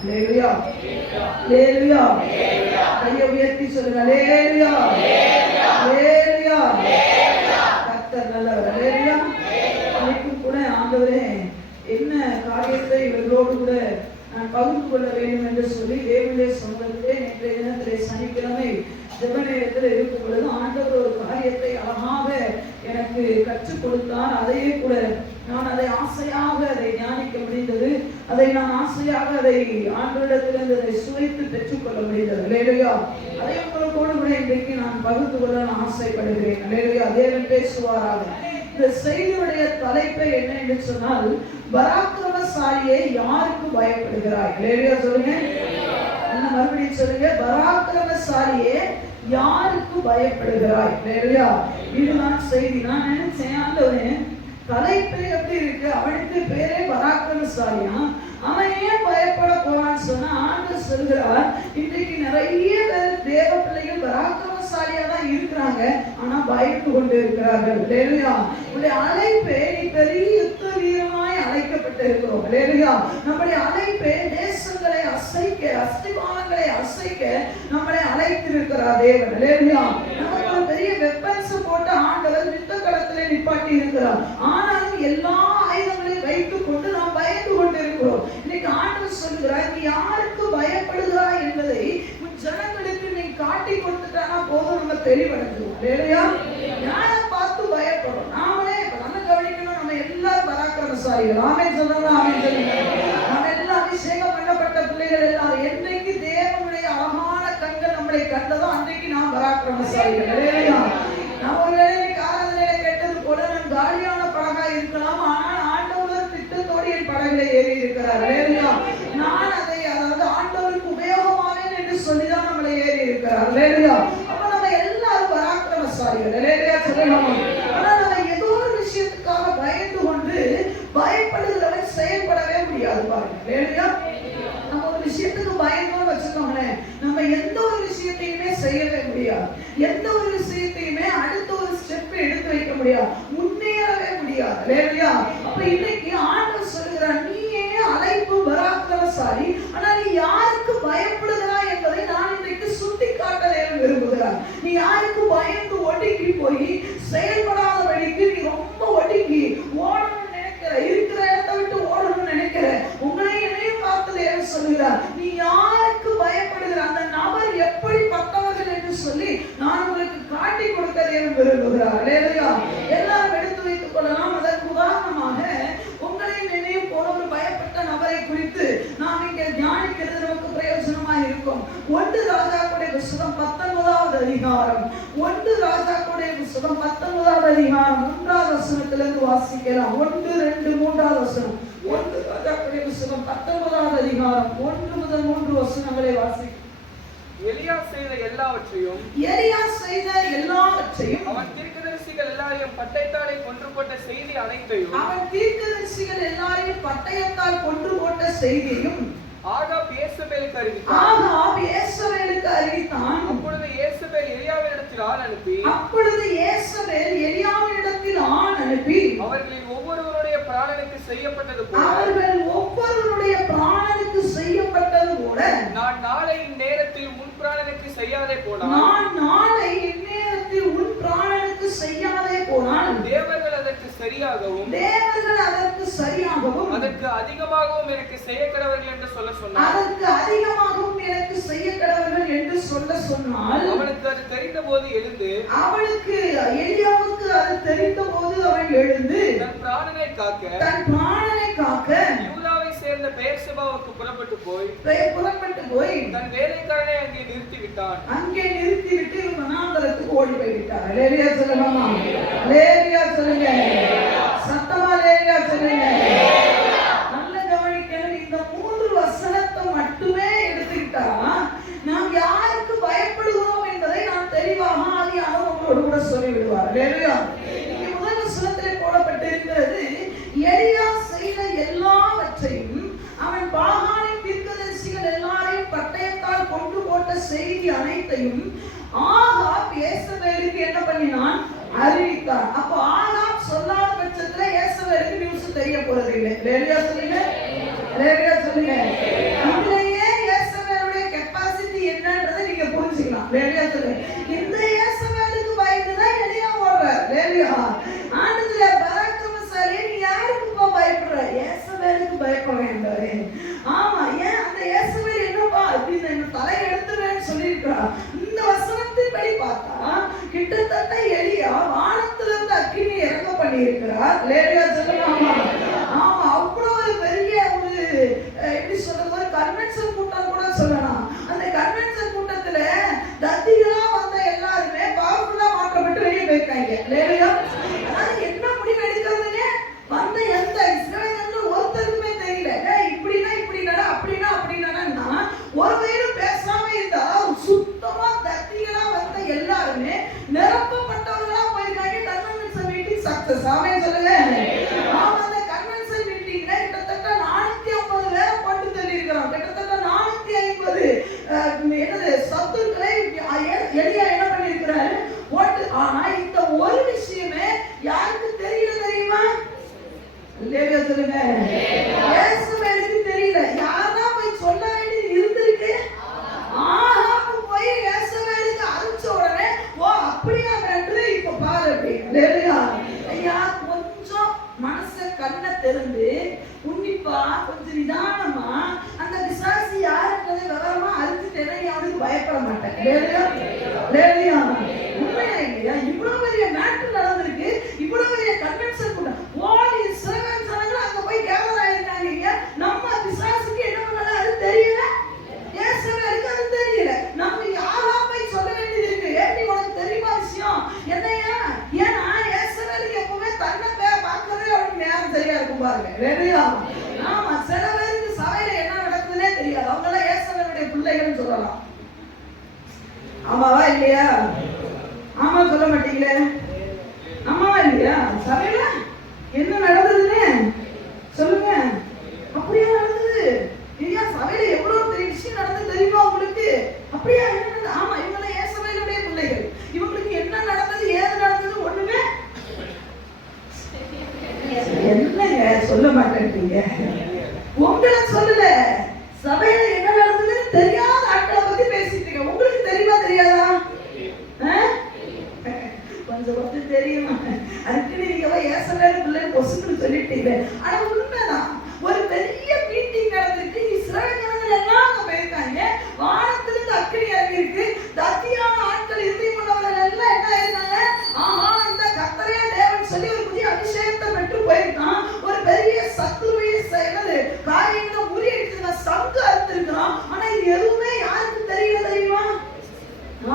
அல்லேலூயா அல்லேலூயா. கையை உயர்த்தி சொல்லுங்க அல்லேலூயா அல்லேலூயா. கர்த்தர் நல்லவர். அல்லேலூயா. அன்னைக்கும் கூட ஆண்டவரே என்ன காரியத்தை இவர்களோடு கூட நான் பகிர்ந்து கொள்ள வேண்டும் என்று சொல்லி தேவனுடைய சமூகத்திலே நேற்றைய தினத்திலே சனிக்கிழமை ஜெப நேரத்தில் இருக்கும் பொழுது ஆண்டவர் ஒரு காரியத்தை அழகாக எனக்கு கற்றுக் கொடுத்தார். அதையே கூட நான் அதை ஆசையாக அதை தியானிக்க முடிந்தது. அதை நான் ஆசையாக அதை ஆண்டவரிடத்திலிருந்து அதை சுவைத்து பெற்றுக்கொள்ள முடிந்தது. அல்லேலூயா. அதை உங்களோடு கூட இன்றைக்கு நான் பகிர்ந்து கொள்ள நான் ஆசைப்படுகிறேன். அல்லேலூயா. தேவன் பேசுவாராக. இந்த செய்தியுடைய தலைப்பை என்ன என்று சொன்னால், பராக்கிரமசாலியை யாருக்கு பயப்படுகிறாய்? அல்லேலூயா சொல்லுங்க. மறுபடியும் சொல்லுங்க, பராக்கிரமசாலியே யாருக்கு பயப்படுகிறாய்? அல்லேலூயா. இதுதான் செய்தி. நான் நினைச்சேன் ஆண்டவரே தலைப்பே எப்படி இருக்கு, அவனுக்கு பேரே பராக்கிரமசாலியா, அவன் ஏன் பயப்பட போறான்னு சொன்னா ஆண்டவர் சொல்கிறார், இன்றைக்கு நிறைய பேர் தேவ பிள்ளைகள் பராக்கிரமசாலியா தான் இருக்கிறாங்க, ஆனா பயந்து கொண்டு இருக்கிறார்கள். அல்லேலூயா. உங்களுடைய அழைப்பே நீ பெரிய யுத்த வீரமாய் அழைக்கப்பட்டு இருக்கிறோம். அல்லேலூயா. நம்முடைய அழைப்பே தேசங்களை அசைக்க, அஸ்திவாரங்களை அசைக்க நம்மளை அழைத்திருக்கிறார் தேவன். அல்லேலூயா. நமக்கு ஒரு பெரிய வெப்பன்ஸ் போட்டு ஆண்டவர் யுத்த களத்திலே நிப்பாட்டி இருக்கிறார். ஆனாலும் எல்லா ஆயுதங்களையும் வைத்துக் கொண்டு நாம் பயந்து கொண்டு இருக்கிறோம். இன்னைக்கு ஆண்டவர் சொல்கிறார், நீ யாருக்கு பயப்படுகிறாய் என்பதை உன் ஜனங்களுக்கு நீ காட்டி கொடுத்துட்டானா போதும், நம்ம தெளிவடைஞ்சிடும். அல்லேலூயா. யாரை பார்த்து பயப்படும்? நாமளே நம்ம கவனிக்கணும். நம்ம எல்லாரும் பராக்கிரமசாலிகள். ஆமென் சொல்லுங்க. ஆமென் சொல்லுங்க. நம்ம எல்லாம் அபிஷேகம் பண்ணப்பட்ட பிள்ளைகள் எல்லாரும் என்னைக்கு தேவனுடைய அழகான கண்கள் நம்மளை கண்டதோ அன்றைக்கு நாம் பராக்கிரமசாலிகள். அல்லேலூயா. நான் ஒரு வேளைக்கு ஆராதனையில கேட்டது போல நான் காலியான படகா இருக்கலாம், ஆனால் ஆண்டவர் திட்டத்தோடு என் படகுல ஏறி இருக்கிறார். அல்லேலூயா. நான் அதை அதாவது ஆண்டவருக்கு உபயோகமாவேன் என்று சொல்லிதான் நம்மளை ஏறி இருக்கிறார். அல்லேலூயா. அப்ப நம்ம எல்லாரும் பராக்கிரமசாலிகள். அல்லேலூயா சொல்லலாம். ஆனா நம்ம ஏதோ ஒரு விஷயத்துக்காக பயந்து கொண்டு பயப்படுகிறவன் செயல்படவே முடியாது பாருங்க. அல்லேலூயா. நம்ம ஒரு விஷயத்துக்கு பயந்தோம்னு வச்சுக்கோங்களேன், நம்ம எந்த ஒரு விஷயத்தையுமே செய்யவே முடியாது. எந்த ஒரு விஷயத்தையுமே அடுத்த ஒரு ஸ்டெப் எடுத்து வைக்க முடியாது, முன்னேறவே முடியாது. அல்லேலூயா. அப்ப இன்னைக்கு ஆண்டவர் சொல்கிறார், நீயே அழைப்பு பராக்கிரமசாலி, ஆனா நீ யாருக்கு பயப்படுகிறாய் என்பதை நான் இன்றைக்கு சுட்டி காட்ட விரும்புகிறார். நீ யாருக்கு பயந்து ஒடுங்கி போய் செயல்படாத வழிக்கு நீ ரொம்ப ஒடுங்கி ஓடணும்னு நினைக்கிற, இருக்கிற இடத்தை விட்டு ஓடணும்னு நினைக்கிற, உங்களை என்னையும் பார்த்து தேவன் சொல்கிறார், நீ யாருக்கு பயப்படுகிற அந்த நபர் எப்படிப்பட்டவர்கள் என்று சொல்லி நான் உங்களுக்கு காட்டி கொடுக்க தேவன் விரும்புகிறார். அல்லேலூயா. எல்லாரும் எடுத்து வைத்துக் கொள்ளலாம். அதற்கு உதாரணமாக உங்களை நினைவு போல ஒரு பயப்பட்ட நபரை குறித்து நாம் இங்கே தியானிக்கிறது நமக்கு பிரயோஜனமாக இருக்கும். 1 ராஜாக்களுடைய புத்தகம் 19வது அதிகாரம், 1 ராஜாக்களுடைய புத்தகம் 19வது அதிகாரம் 3வது வசனத்திலிருந்து வாசிக்கலாம். 1, 2, 3வது வசனம். 1 ராஜாக்களுடைய புத்தகம் 19வது அதிகாரம் 1 முதல் 3 வசனங்களை வாசிக்கலாம். எலியா செய்த எல்லாவற்றையும் அவன் தீர்க்கதரிசிகள் எல்லாரையும் பட்டயத்தாலே கொன்று போட்ட செய்தி அனைத்தையும் ஆகாப் யேசபேலுக்கு அறிவித்தான். அப்பொழுது யேசபேல் எலியாவினிடத்தில் ஆண் அனுப்பி அவர்களில் ஒவ்வொருவருடைய பிராணனுக்கு செய்யப்பட்டது போல நான் நாளை இந்நேரத்தில் உன் பிராணனுக்கு செய்யாதே போனால் தேவர்கள் அதற்கு சரியாகவும் அதற்கு அதிகமாகவும் எனக்கு செய்ய கடவர்கள் என்று சொல்ல சொன்னார். அவனுக்கு அது தெரிந்த போது எழுந்து அவன் எழுந்து தன் பிராணனை காக்க யூதாவை சேர்ந்த பெயர்செபாவுக்கு புறப்பட்டு போய் தன் வேலைக்காரனை அங்கே நிறுத்திவிட்டு வனாந்தரத்துக்கு ஓடி போய்விட்டார். அல்லேலூயா சொல்லுங்க. அல்லேலூயா சொல்லுங்க. சத்தமா அல்லேலூயா சொல்லுங்க. நல்ல கவனிக்கணும். இந்த 3 வசனத்தை மட்டுமே எடுத்துக்கிட்டா நாம் யாருக்கு பயப்படுகிறோம் என்பதை நாம் தெளிவாக ஆதியாகமம் உங்களோடு கூட சொல்லிவிடுவார். அல்லேலூயா. இங்கே முதல் வசனத்திலே போடப்பட்டிருக்கிறது, எலியா செய்த எல்லாவற்றையும் அவன் பாகானின் தீர்க்கதரிசிகள் எல்லாரையும் பட்டயத்தால் கொண்டு போட்ட செய்தி அனைத்தையும் ஆகாப் யேசபேலுக்கு என்ன பண்ணினான்? அறிவித்தான். அப்ப ஆகாப் சொல்லாத பட்சத்துல யேசபேலுக்கு நியூஸ் தெரிய போறது இல்லை. அல்லேலூயா சொல்லுங்க. அல்லேலூயா சொல்லுங்க. இந்த வசனத்தின்படி பார்த்தா கிட்டத்தட்ட எலியா வானத்திலிருந்து அக்கினி இறங்க பண்ணி இருக்கிறார். லேலியா சொல்லலாமா? ஆமா, அவ்வளோ ஒரு பெரிய ஒரு எப்படி சொல்றது, ஒரு கன்வென்ஷன் கூட்டம் கூட சொல்லலாம். அந்த கன்வென்ஷன் கூட்டத்துல தத்திகளா வந்த எல்லாருமே பவர்ஃபுல்லா மாற்றப்பட்டு வெளியே போயிருக்காங்க. லேலியா என்ன முடிவு எடுக்கிறதுன்னு வந்த எந்த இஸ்ரவேலர்கள் ஒருத்தருக்குமே தெரியல. இப்படின்னா இப்படி நட, அப்படின்னா அப்படி நடன்னா ஒரு வயலும் பேசாம இருந்தா சுத்தமா தத்திகளா வந்த எல்லாருமே நிரப்பப்பட்டவர்களா போயிருக்காங்க. Convention meeting success. ஆமென் சொல்லுங்க. ஆமா, அந்த கன்வென்ஷன் மீட்டிங்ல கிட்டத்தட்ட 450 பேரை போட்டு தள்ளி இருக்கிறோம். கிட்டத்தட்ட 450 என்னது சத்துக்களை எலியா என்ன பண்ணி இருக்கிறாரு போட்டு. ஆனா இந்த ஒரு விஷயமே யாருக்கு தெரியல தெரியுமா? லேலியா சொல்லுங்க. இயேசுவுக்கு தெரியல. யாரா போய் சொல்ல வேண்டியது இருந்திருக்கு? ஆஹா, போய் இயேசுவுக்கு அனுப்பிச்ச உடனே ஓ அப்படியா என்று இப்ப பாரு அப்படி. லேலியா ஐயா கொஞ்சம் மனச கண்ணை திறந்து உன்னிப்பா கொஞ்சம் நிதானமா அந்த விசாசி யாருன்றதை விவரமா அறிஞ்சிட்டேன்னா நீ அவனுக்கு பயப்பட மாட்டேன். லேலியா லேலியா உண்மையா இல்லையா? இவ்வளவு பெரிய மேட்டர் நடந்திருக்கு, இவ்வளவு பெரிய கன்வென்ஷன் கூட ஓடி இஸ்ரவேல் ஜனங்கள் அங்க போய் கேதர் ஆயிருக்காங்க. நம்ம விசாசிக்கு என்ன பண்ணல அது தெரியல, இயேசுவுக்கு அது தெரியல. நம்ம யாரா போய் சொல்ல வேண்டியது இருக்கு. ஏடி உனக்கு தெரியுமா விஷயம் என்னையா? ஏன்னா இயேசுவுக்கு எப்பவுமே தன்னை பார்க்கவே அவனுக்கு நேரம் சரியா இருக்கும் பாருங்க. ரெடியா? ஆமா, சில பேருக்கு சபையில என்ன நடக்குதுன்னே தெரியாது. அவங்க எல்லாம் இயேசுவுடைய பிள்ளைகள்னு சொல்லலாம். ஆமாவா இல்லையா? ஆமா சொல்ல மாட்டீங்களே. ஆமாவா இல்லையா? சபையில என்ன நடந்ததுன்னு சொல்லுங்க. அப்படியே நடந்தது இல்லையா? சபையில எவ்வளவு பெரிய விஷயம் நடந்தது தெரியுமா உங்களுக்கு? அப்படியா? என்ன நடந்தது? ஆமா, இவங்க இயேசுவுடைய பிள்ளைகள். இவங்களுக்கு என்ன நடந்தது ஏது நடந்தது ஒண்ணுமே என்னங்க சொல்ல மாட்டேன்றீங்க. உங்களை சொல்லல, சபையில என்ன நடந்ததுன்னு தெரியாத ஆட்களை பத்தி பேசிட்டு இருக்கேன். உங்களுக்கு தெரியுமா தெரியாதா? கொஞ்சம் தெரியுமா? அதுக்கு நீங்க இயேசுவுடைய பிள்ளைன்னு பொசுக்குன்னு சொல்லிட்டீங்க. ஆனா உண்மைதான், ஒரு பெரிய மீட்டிங் நடந்திருக்கு. இஸ்ரவேல் ஜனங்கள் எல்லாம் அங்க போயிருக்காங்க. வானத்திலிருந்து அக்கினி இறங்கி இருக்கு. தத்தியான ஆட்கள் இருதயம் உள்ளவர்கள் எல்லாம் என்ன ஆயிருக்காங்க? ஆஹா, இந்த கர்த்தரே தேவன் சொல்லி ஒரு புதிய அபிஷேகத்தை பெற்று போயிருக்கான். ஒரு பெரிய சத்துருடைய என்னது காரியங்களை முறியடிச்சிருக்க சங்கு அறுத்திருக்கிறான். ஆனா இது எதுவுமே யாருக்கு தெரியல தெரியுமா?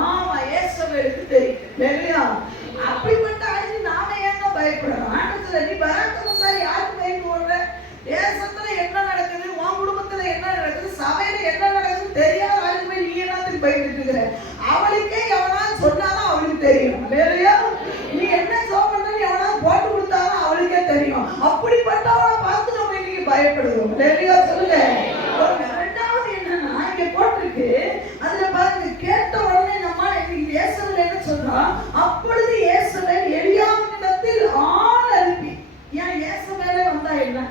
ஆமா, இயேசுவுக்கு தெரியும். அப்படிப்பட்ட ஆளுக்கு நாம ஏங்க பயப்படணும்? ஆண்டத்துல நீ பராக்கிரமசாலி யாருக்கு பயந்து ஓடுற? தேசத்துல என்ன நடக்குது, உன் குடும்பத்துல என்ன நடக்குது, சபையில என்ன நடக்குதுன்னு தெரியாத ஆளுக்கு நீ என்னத்துக்கு பயந்துட்டு இருக்கிற? அவளுக்கே எவனா சொன்னாலும் அவளுக்கு தெரியும். இல்லையா? நீ என்ன சோபன்னு எவனா போட்டு கொடுத்தாலும் அவளுக்கே தெரியும். அப்படிப்பட்டவளை பார்த்து நம்ம இன்னைக்கு பயப்படுவோம். இல்லையா? சொல்லுங்க. ரெண்டாவது என்னன்னா இங்க போட்டிருக்கு, அதுல பாருங்க, கேட்ட உடனே நம்ம இயேசுவில் என்ன சொல்றோம்? அப்பொழுது இயேசுவில் எலியாவினிடத்தில் ஆள் அனுப்பி. ஏன் இயேசுவிலே வந்தா என்ன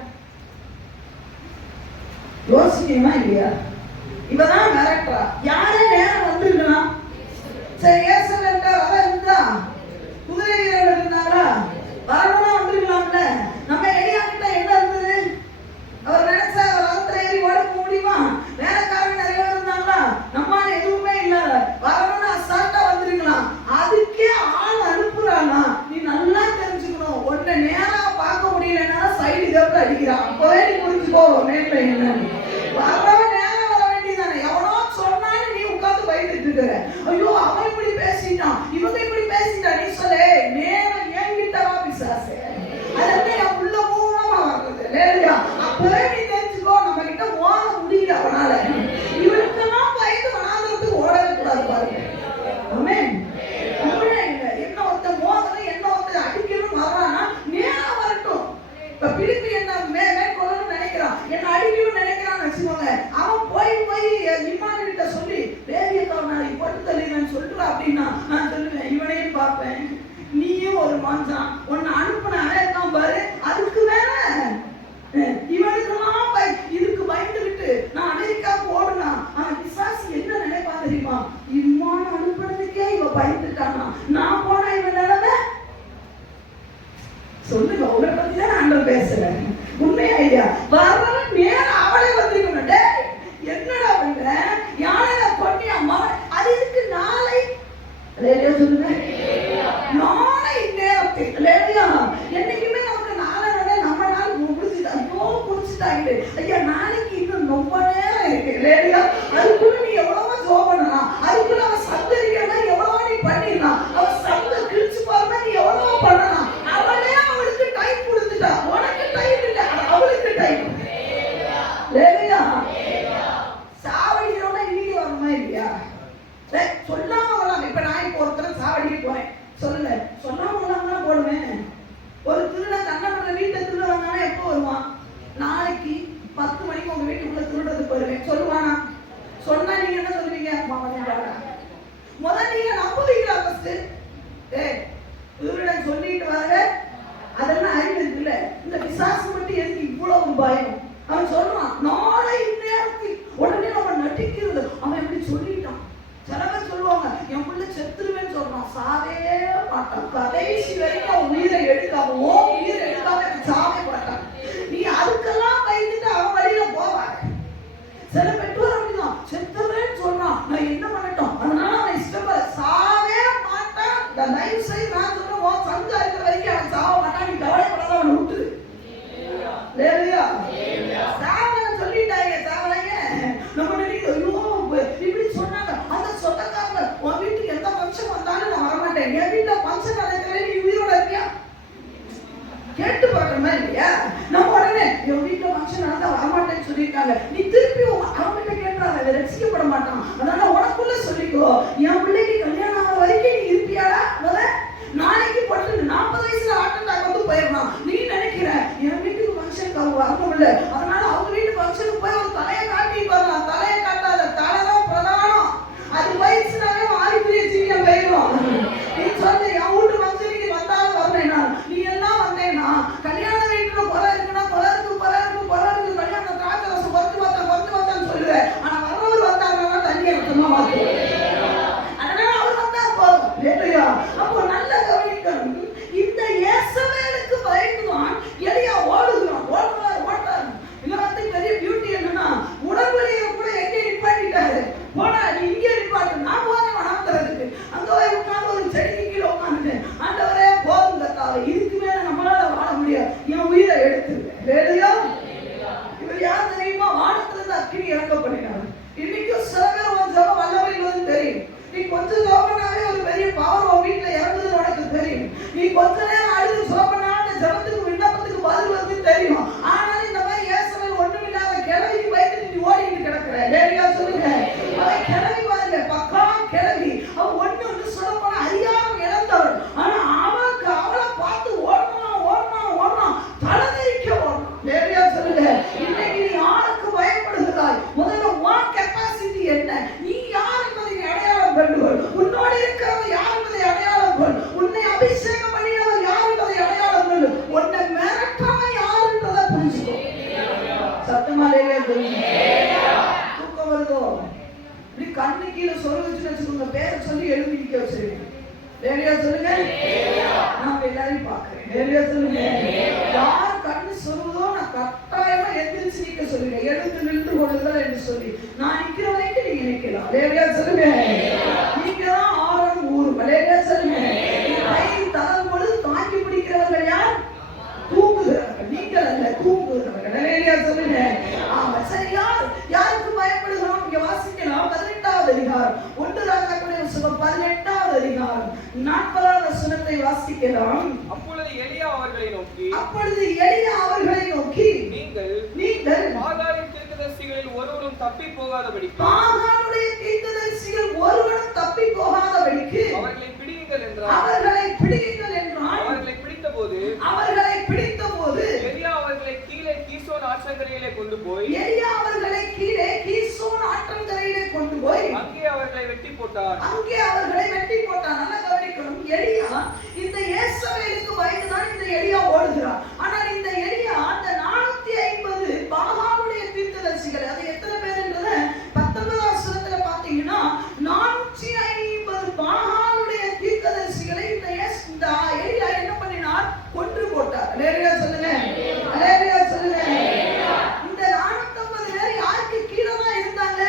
யோசிக்கணுமா இல்லையா? இவதான் மிரட்டா. யாரே நேரம் வந்திருக்கலாம். சரி, இயேசுவிட்ட வர இருந்தா குதிரை வீரர்கள் இருந்தாங்களா? வரணும்னா வந்திருக்கலாம்ல. நம்ம எலியா கிட்ட என்ன இருந்தது? அவர் நினைச்சா அவர் ரதத்துல ஏறி ஓட முடியுமா? வேலைக்காரங்க நிறைய இருந்தாங்களா? நம்மால எதுவுமே இல்ல. வரணும்னா அசால்ட்டா வந்திருக்கலாம். அதுக்கே ஆள் அனுப்புறானா? நீ நல்லா தெரிஞ்சுக்கணும். ஒன்ன நேரா பார்க்க முடியலன்னா சைடு கேப்ல அடிக்கிறான். அப்பவே நீ புரிஞ்சுக்கோ மேல என்னன்னு. வரவன் நேரம் வர வேண்டியதானே. எவனோ சொன்னாலும் நீ உட்கார்ந்து பயந்துட்டு இருக்கிற. ஐயோ, அவன் இப்படி பேசி இல்லையா? அதுக்குள்ள நீ எவ்வளவோ ஜெபம் பண்ணலாம், அதுக்குள்ள அவன் சந்தரிக்கலாம் எவ்வளவோ நீ பண்ணிடலாம், அவன் சந்த கிழிச்சு பாருன்னா நீ எவ்வளவோ பண்ணலாம். அவளே அவளுக்கு டைம் கொடுத்துட்டா, உனக்கு டைம் இல்லை, அவளுக்கு டைம் இல்லையா? சாவடிக்கிறவனா இன்னைக்கு வரணுமா இல்லையா? சொல்லாம வரலாம். இப்ப நான் இப்போ ஒருத்தர் சாவடிக்க போறேன் சொல்லுங்க, சொல்லாம வரலாம் போடுவேன். ஒரு திருட கண்ணப்பட்ட வீட்டை திருட வந்தானா எப்போ வருவான்? நாளைக்கு 10 மணிக்கு உங்க வீட்டுக்குள்ள திருடுறதுக்கு வருவேன் சொல்லுவானா? சொன்னா நீங்க என்ன சொல்லுவீங்க? முதல்ல நீங்க நம்புவீங்களா? திருடன் சொல்லிட்டு வர அதெல்லாம் அறிவு இருக்குல்ல. இந்த பிசாசு மட்டும் எதுக்கு இவ்வளவு பயம்? அவன் சொல்றான் நாளை இந்நேரத்தில், உடனே நம்ம நட்டிக்கிறது. அவன் எப்படி சொல்லிட்டான்? சில பேர் சொல்லுவாங்க என் பிள்ளை செத்துருவேன்னு சொல்றான், சாவே மாட்டான். கடைசி வரைக்கும் அவன் உயிரை எடுக்காம, உயிரை எடுக்காம சாவே மாட்டான். நீ அதுக்கெல்லாம் பயந்துட்டு அவன் வழியில போவாங்க. சில பெற்றோர் அப்படிதான், செத்துருவேன்னு சொல்றான், நான் என்ன பண்ணட்டும், அதனால அவன் இஷ்டப்பட சாவே மாட்டான். இந்த லைஃப் சைடு நான் சொல்றேன், சங்கா இருக்கிற வரைக்கும் அவன் சாவ மாட்டான். நீ கவலைப்படாத, அவனை விட்டுரு. இல்லையா? சாவன் சொல்லிட்டாங்க, சாவலைங்க. நம்ம நினைக்கிறோம் ஐயோ இப்படி சொன்னாங்க. அந்த சொந்தக்காரங்க உன் வீட்டுக்கு எந்த ஃபங்க்ஷன் வந்தாலும் நான் வரமாட்டேன், என் வீட்டுல ஃபங்க்ஷன் நடக்கிறேன், நீ உயிரோட இருக்கியா? கேட்டு பார்க்குற மாதிரி இல்லையா? நம்ம உடனே என் வீட்டுல ஃபங்க்ஷன் நடந்தா வரமாட்டேன்னு சொல்லியிருக்காங்க. நீ திருப்பி அவங்ககிட்ட கேட்டாங்க, அதை ரசிக்கப்பட மாட்டான். அதனால உனக்குள்ள சொல்லிக்கோ, என் பிள்ளைக்கு கல்யாணம் ஆகிற வரைக்கும் நீ இருப்பியாடா? நாளைக்கு போட்டு 40 வயசுல ஆட்டண்டாக வந்து போயிடலாம். நீ நினைக்கிற என் வீட்டுக்கு ஃபங்க்ஷனுக்கு அவங்க வரணும்ல, அதனால அவங்க வீட்டு ஃபங்க்ஷனுக்கு போய் ஒரு தலையை காட்டி வரலாம். தலையை காட்டாத, தலைதான் பிரதானம். அது வயசுனாலே ஆரிக்குரிய ஜீவியம் போயிடும். நீ சொல்லு என் வீட்டு ஃபங்க்ஷனுக்கு வந்தாலும் வரேன் நான், நீ எல்லாம் வந்தேன்னா கல்யாண வீட்டுல குறை இருக்குன்னா குறை இருக்கு, கல்யாணம் திராட்சரசம் குறைச்சு பார்த்தான்னு சொல்லுவேன். ஆனா வரவர் வந்தாங்கன்னா தண்ணி அர்த்தமா மாத்து. அதனால அவர் வந்தா போதும் இல்லையா? அப்போ நல்ல கவனிக்கணும். இந்த இயேசவேலுக்கு பயந்துதான் எலியா ஓடுகிறான். ஓடுறாரு. இன்னொரு பெரிய பியூட்டி என்னன்னா, உடம்புலையே கூட எங்கே நிப்பாட்டிட்டாரு. போனா நீ இங்கே நிப்பாட்டு, நான் போறேன் வனாந்தரத்துக்கு. அங்க போய் உட்கார்ந்து ஒரு செடிக்கு கீழே உட்காந்துட்டு, ஆண்டவரே போதும் கத்தாவே, இதுக்கு மேல நம்மளால வாழ முடியாது, என் உயிரை எடுத்துருங்க. இல்லையா? இவர் யார் தெரியுமா? வானத்துல இருந்து அக்கினி இறங்க பண்ணினார். இன்னைக்கும் சில பேர் ஒரு ஜபம் வல்லமைன்னு தெரியும். நீ கொஞ்சம் ஜபனாவே ஒரு பெரிய பவர் உன் வீட்டுல இறங்குதுன்னு உனக்கு தெரியும். நீ கொஞ்ச நேரம் அழுது ஜபனா அந்த ஜபத்துக்கு விண்ணப்பத்துக்கு பதில் வந்து தெரியும். ஆனாலும் இந்த மாதிரி இயேசுவில் ஒண்ணுமில்லாத கிழவிக்கு பயந்து நீ ஓடிட்டு கிடக்குற. லேடியா சொல்லுங்க, அவன் கிழவி பாருங்க, பக்கா கிழவி. அவன் ஒண்ணு சொல்ல போனா அதிகாரம் இழந்தவள். ஆனா அவனுக்கு அவளை பார்த்து ஓடணும் தலைநெறிக்க ஓடணும். லேடியா சொல்லுங்க, இன்னைக்கு நீ யாருக்கு பயப்படுகிறாய்? முதல்ல உன் கெப்பாசிட்டி என்ன? நீ யார் என்பதை அடையாளம் கண்டுகொள். உன்னோடு இருக்கிறவர் யார் என்பதை அடையாளம் கொள். உன்னை அபிஷேகம் பண்ணினவர் யார் என்பதை அடையாளம் கொள். உன்னை மிரட்டவன் யார் என்பதை புரிஞ்சுக்கோ. சத்தமா லேடியா சொல்லுங்க. தூக்கம் வருதோ? இப்படி கண்ணு கீழே சொல்லுச்சுன்னு வச்சுக்கோங்க, பேரை சொல்லி எழுதி நிக்க வச்சிருக்கேன். லேடியா சொல்லுங்க. நான் எல்லாரையும் பாக்குறேன். லேடியா சொல்லுங்க. யார் கண்ணு சொல்லுதோ நான் கட்டாயமா எந்திரிச்சு நிக்க சொல்லுங்க. எழுந்து நின்று கொள்ளுங்கள் என்று சொல்லி நான் நிக்கிற வரைக்கும் நீங்க நிக்கலாம். லேடியா சொல்லுங்க. நீங்க தான் ஆரம் ஊரும். லேடியா சொல்லுங்க. கை தளரும் பொழுது தாங்கி பிடிக்கிறவர்கள் யார்? தூங்குகிறவர்கள். நீங்கள் அல்ல, தூங்குகிறவர்கள். லேடியா சொல்லுங்க. ஆமா சரி. யாருக்கு பயப்படுகிறோம்? இங்க வாசிக்கலாம் 18வது அதிகாரம் 1 ராஜாக்களுடைய புத்தகம் 18வது அதிகாரம் 40வது வசனத்தை வாசிக்கலாம். அப்பொழுது எலியா அவர்களை நோக்கி நீங்கள் பாகாலின் தீர்க்கதரிசிகளில் ஒருவரும் தப்பி போகாதபடிக்கு அவர்களை பிடியுங்கள் என்றார். அவர்களை பிடித்தபோது எலியா அவர்களை கீழே கீசோன் ஆற்றங்கரையிலே கொண்டு போய் அங்கே அவர்களை வெட்டி போட்டார். நல்லா கவனிக்கணும். எலியா இந்த இயேசுவேலுக்கு பயந்துதான் இந்த எலியா ஓடுகிறார். ஆனால் இந்த எலியா அந்த 450 பாகாலுடைய தீர்க்கதரிசிகள், அது எத்தனை பேர்ன்றத 19வது வசனத்துல பாத்தீங்கன்னா 450 பாகாலுடைய தீர்க்கதரிசிகளை இந்த எலியா என்ன பண்ணினார்? கொன்று போட்டார். அல்லேலூயா சொல்லுங்க. அல்லேலூயா சொல்லுங்க. இந்த 450 பேர் யாருக்கு கீழே தான் இருந்தாங்க?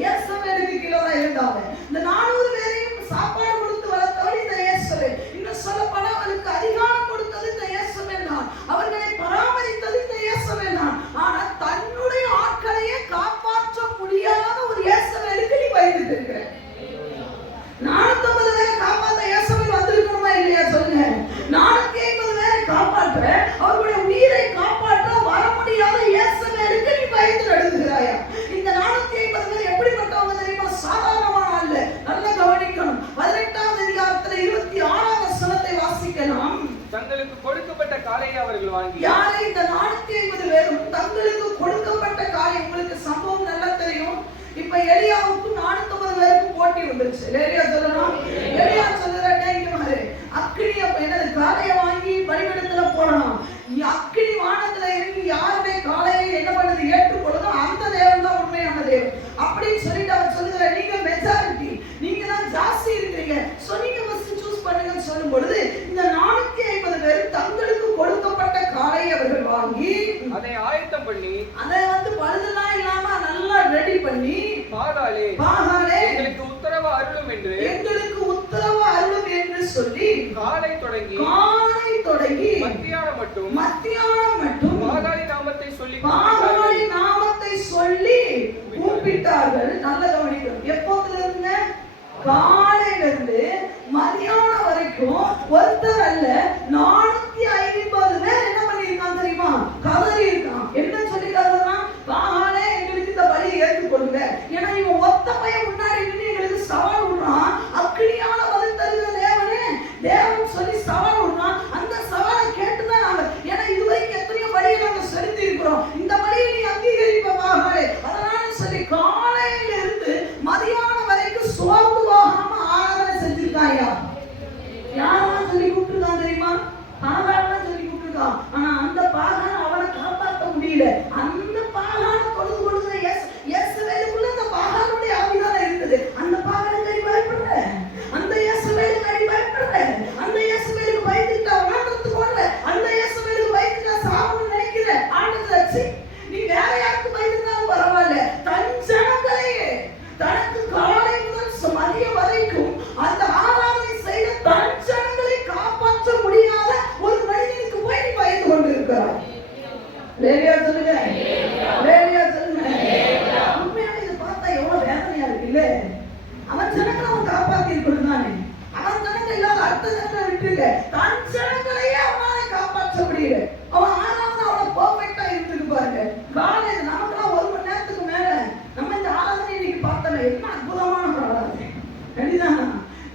இயேசுவேலுக்கு கீழே தான் இருந்தாங்க. இந்த 400 பேரையும் வந்துருச்சு. எலியா சொல்லணும். எலியா சொல்றானே இங்க பாரு. அக்கினி அப்ப என்னது காளையை வாங்கி பலிபீடத்துல போடணும். அக்கினி வானத்துல இறங்கி யாருமே காளையை என்ன பண்ணுது ஏற்றுக்கொள்ளுதோ அந்த தேவன் தான் உண்மையான தேவன் அப்படின்னு சொல்லிட்டு அவர் சொல்லுகிற நீங்க மெஜாரிட்டி, நீங்க தான் ஜாஸ்தி இருக்கிறீங்க, சோ நீங்க ஃபர்ஸ்ட் சூஸ் பண்ணுங்கன்னு சொல்லும் பொழுது இந்த 450 பேர் தங்களுக்கு கொடுக்கப்பட்ட காளையை அவர்கள் வாங்கி அதை ஆயத்தம் பண்ணி அதை வந்து பழுதெல்லாம் இல்லாம நல்லா ரெடி பண்ணி பாகாலே எங்களுக்கு உத்தரவு அருளும் என்று சொல்லி காலை தொடங்கி மத்தியானம் மட்டும் பாகாலி நாமத்தை சொல்லி கூப்பிட்டார்கள். நல்ல கவனிக்கணும். எப்போதுல இருந்து காலையில இருந்து மதியானம் வரைக்கும் ஒருத்தர் அல்ல 450 பேர் என்ன பண்ணிருக்கான் தெரியுமா? கதறி இருக்கான். என்ன சொல்லிருக்காங்கன்னா பாகாலே எங்களுக்கு இந்த பலியை ஏற்றுக்கொள்ளுங்க. ஏன்னா இவன் ஒத்த பையன் முன்னாடி நின்று எங்களுக்கு சவால் விடுறான். அக்கினியான பதில் தருகிற தேவனே தேவன் சொல்லி சவால் விடுறான். அந்த சவாலை கேட்டுதான் நாங்க, ஏன்னா இதுவரைக்கும் எத்தனையோ பலியை நாங்க செலுத்தி இருக்கிறோம், இந்த பலியை நீ அங்கீகரிப்ப பாகாலே. அதனால சொல்லி காலையில இருந்து மதியானம் வரைக்கும் சோர்ந்து போகாம ஆராதனை செஞ்சிருக்காங்க. யாரெல்லாம் சொல்லி கூப்பிட்டுருக்கான் தெரியுமா? பாகாலாம் சொல்லி கூப்பிட்டுருக்கான். ஆனா அந்த பாகான அவனை காப்பாற்ற முடியல. அந்த பாகான கொடுத்து இயேசுவேலுக்குள்ள அந்த பாகானுடைய ஆவிதான் இருந்தது. அந்த பாகானுக்கு அடி பயப்படுற, அந்த இயேசுவேலுக்கு அடி பயப்படுற, அந்த இயேசுவேலுக்கு பயந்துட்டா வாழ்றதுக்கு போடுற, அந்த இயேசுவேலுக்கு பயந்துட்டா சாவுன்னு நினைக்கிற ஆண்டவராச்சு. நீ வேற யாருக்கு பயந்துட்டாலும் பரவாயில்ல, தன் ஜனங்களையே தனக்கு காலை முதல் மதியம் வரைக்கும் அந்த ஆராதனை செய்த தன் ஜனங்களை காப்பாற்ற முடியாத ஒரு மனிதனுக்கு போய் நீ பயந்து கொண்டு இருக்கிறாய். லேலியா சொல்லுங்க, லேலியா சொல்லுங்க. உண்மையாக இதை பார்த்தா எவ்வளவு வேதனையா இருக்கு இல்ல? அவன் ஜனங்களை அவன் காப்பாத்தி இருக்கணும்தானே. அவன் ஜனங்கள் இல்லாத அடுத்த ஜனங்களை விட்டுருக்க, தன் ஜனங்களையே அவனால காப்பாற்ற முடியல. அவன் ஆராதனை அவ்வளவு பர்ஃபெக்டா இருந்துருக்கு பாருங்க. காலையில நமக்கெல்லாம் 1 மணி நேரத்துக்கு மேல நம்ம இந்த ஆராதனை இன்னைக்கு பார்த்தோம். என்ன அற்புதமான ஆராதனை சரிதானா?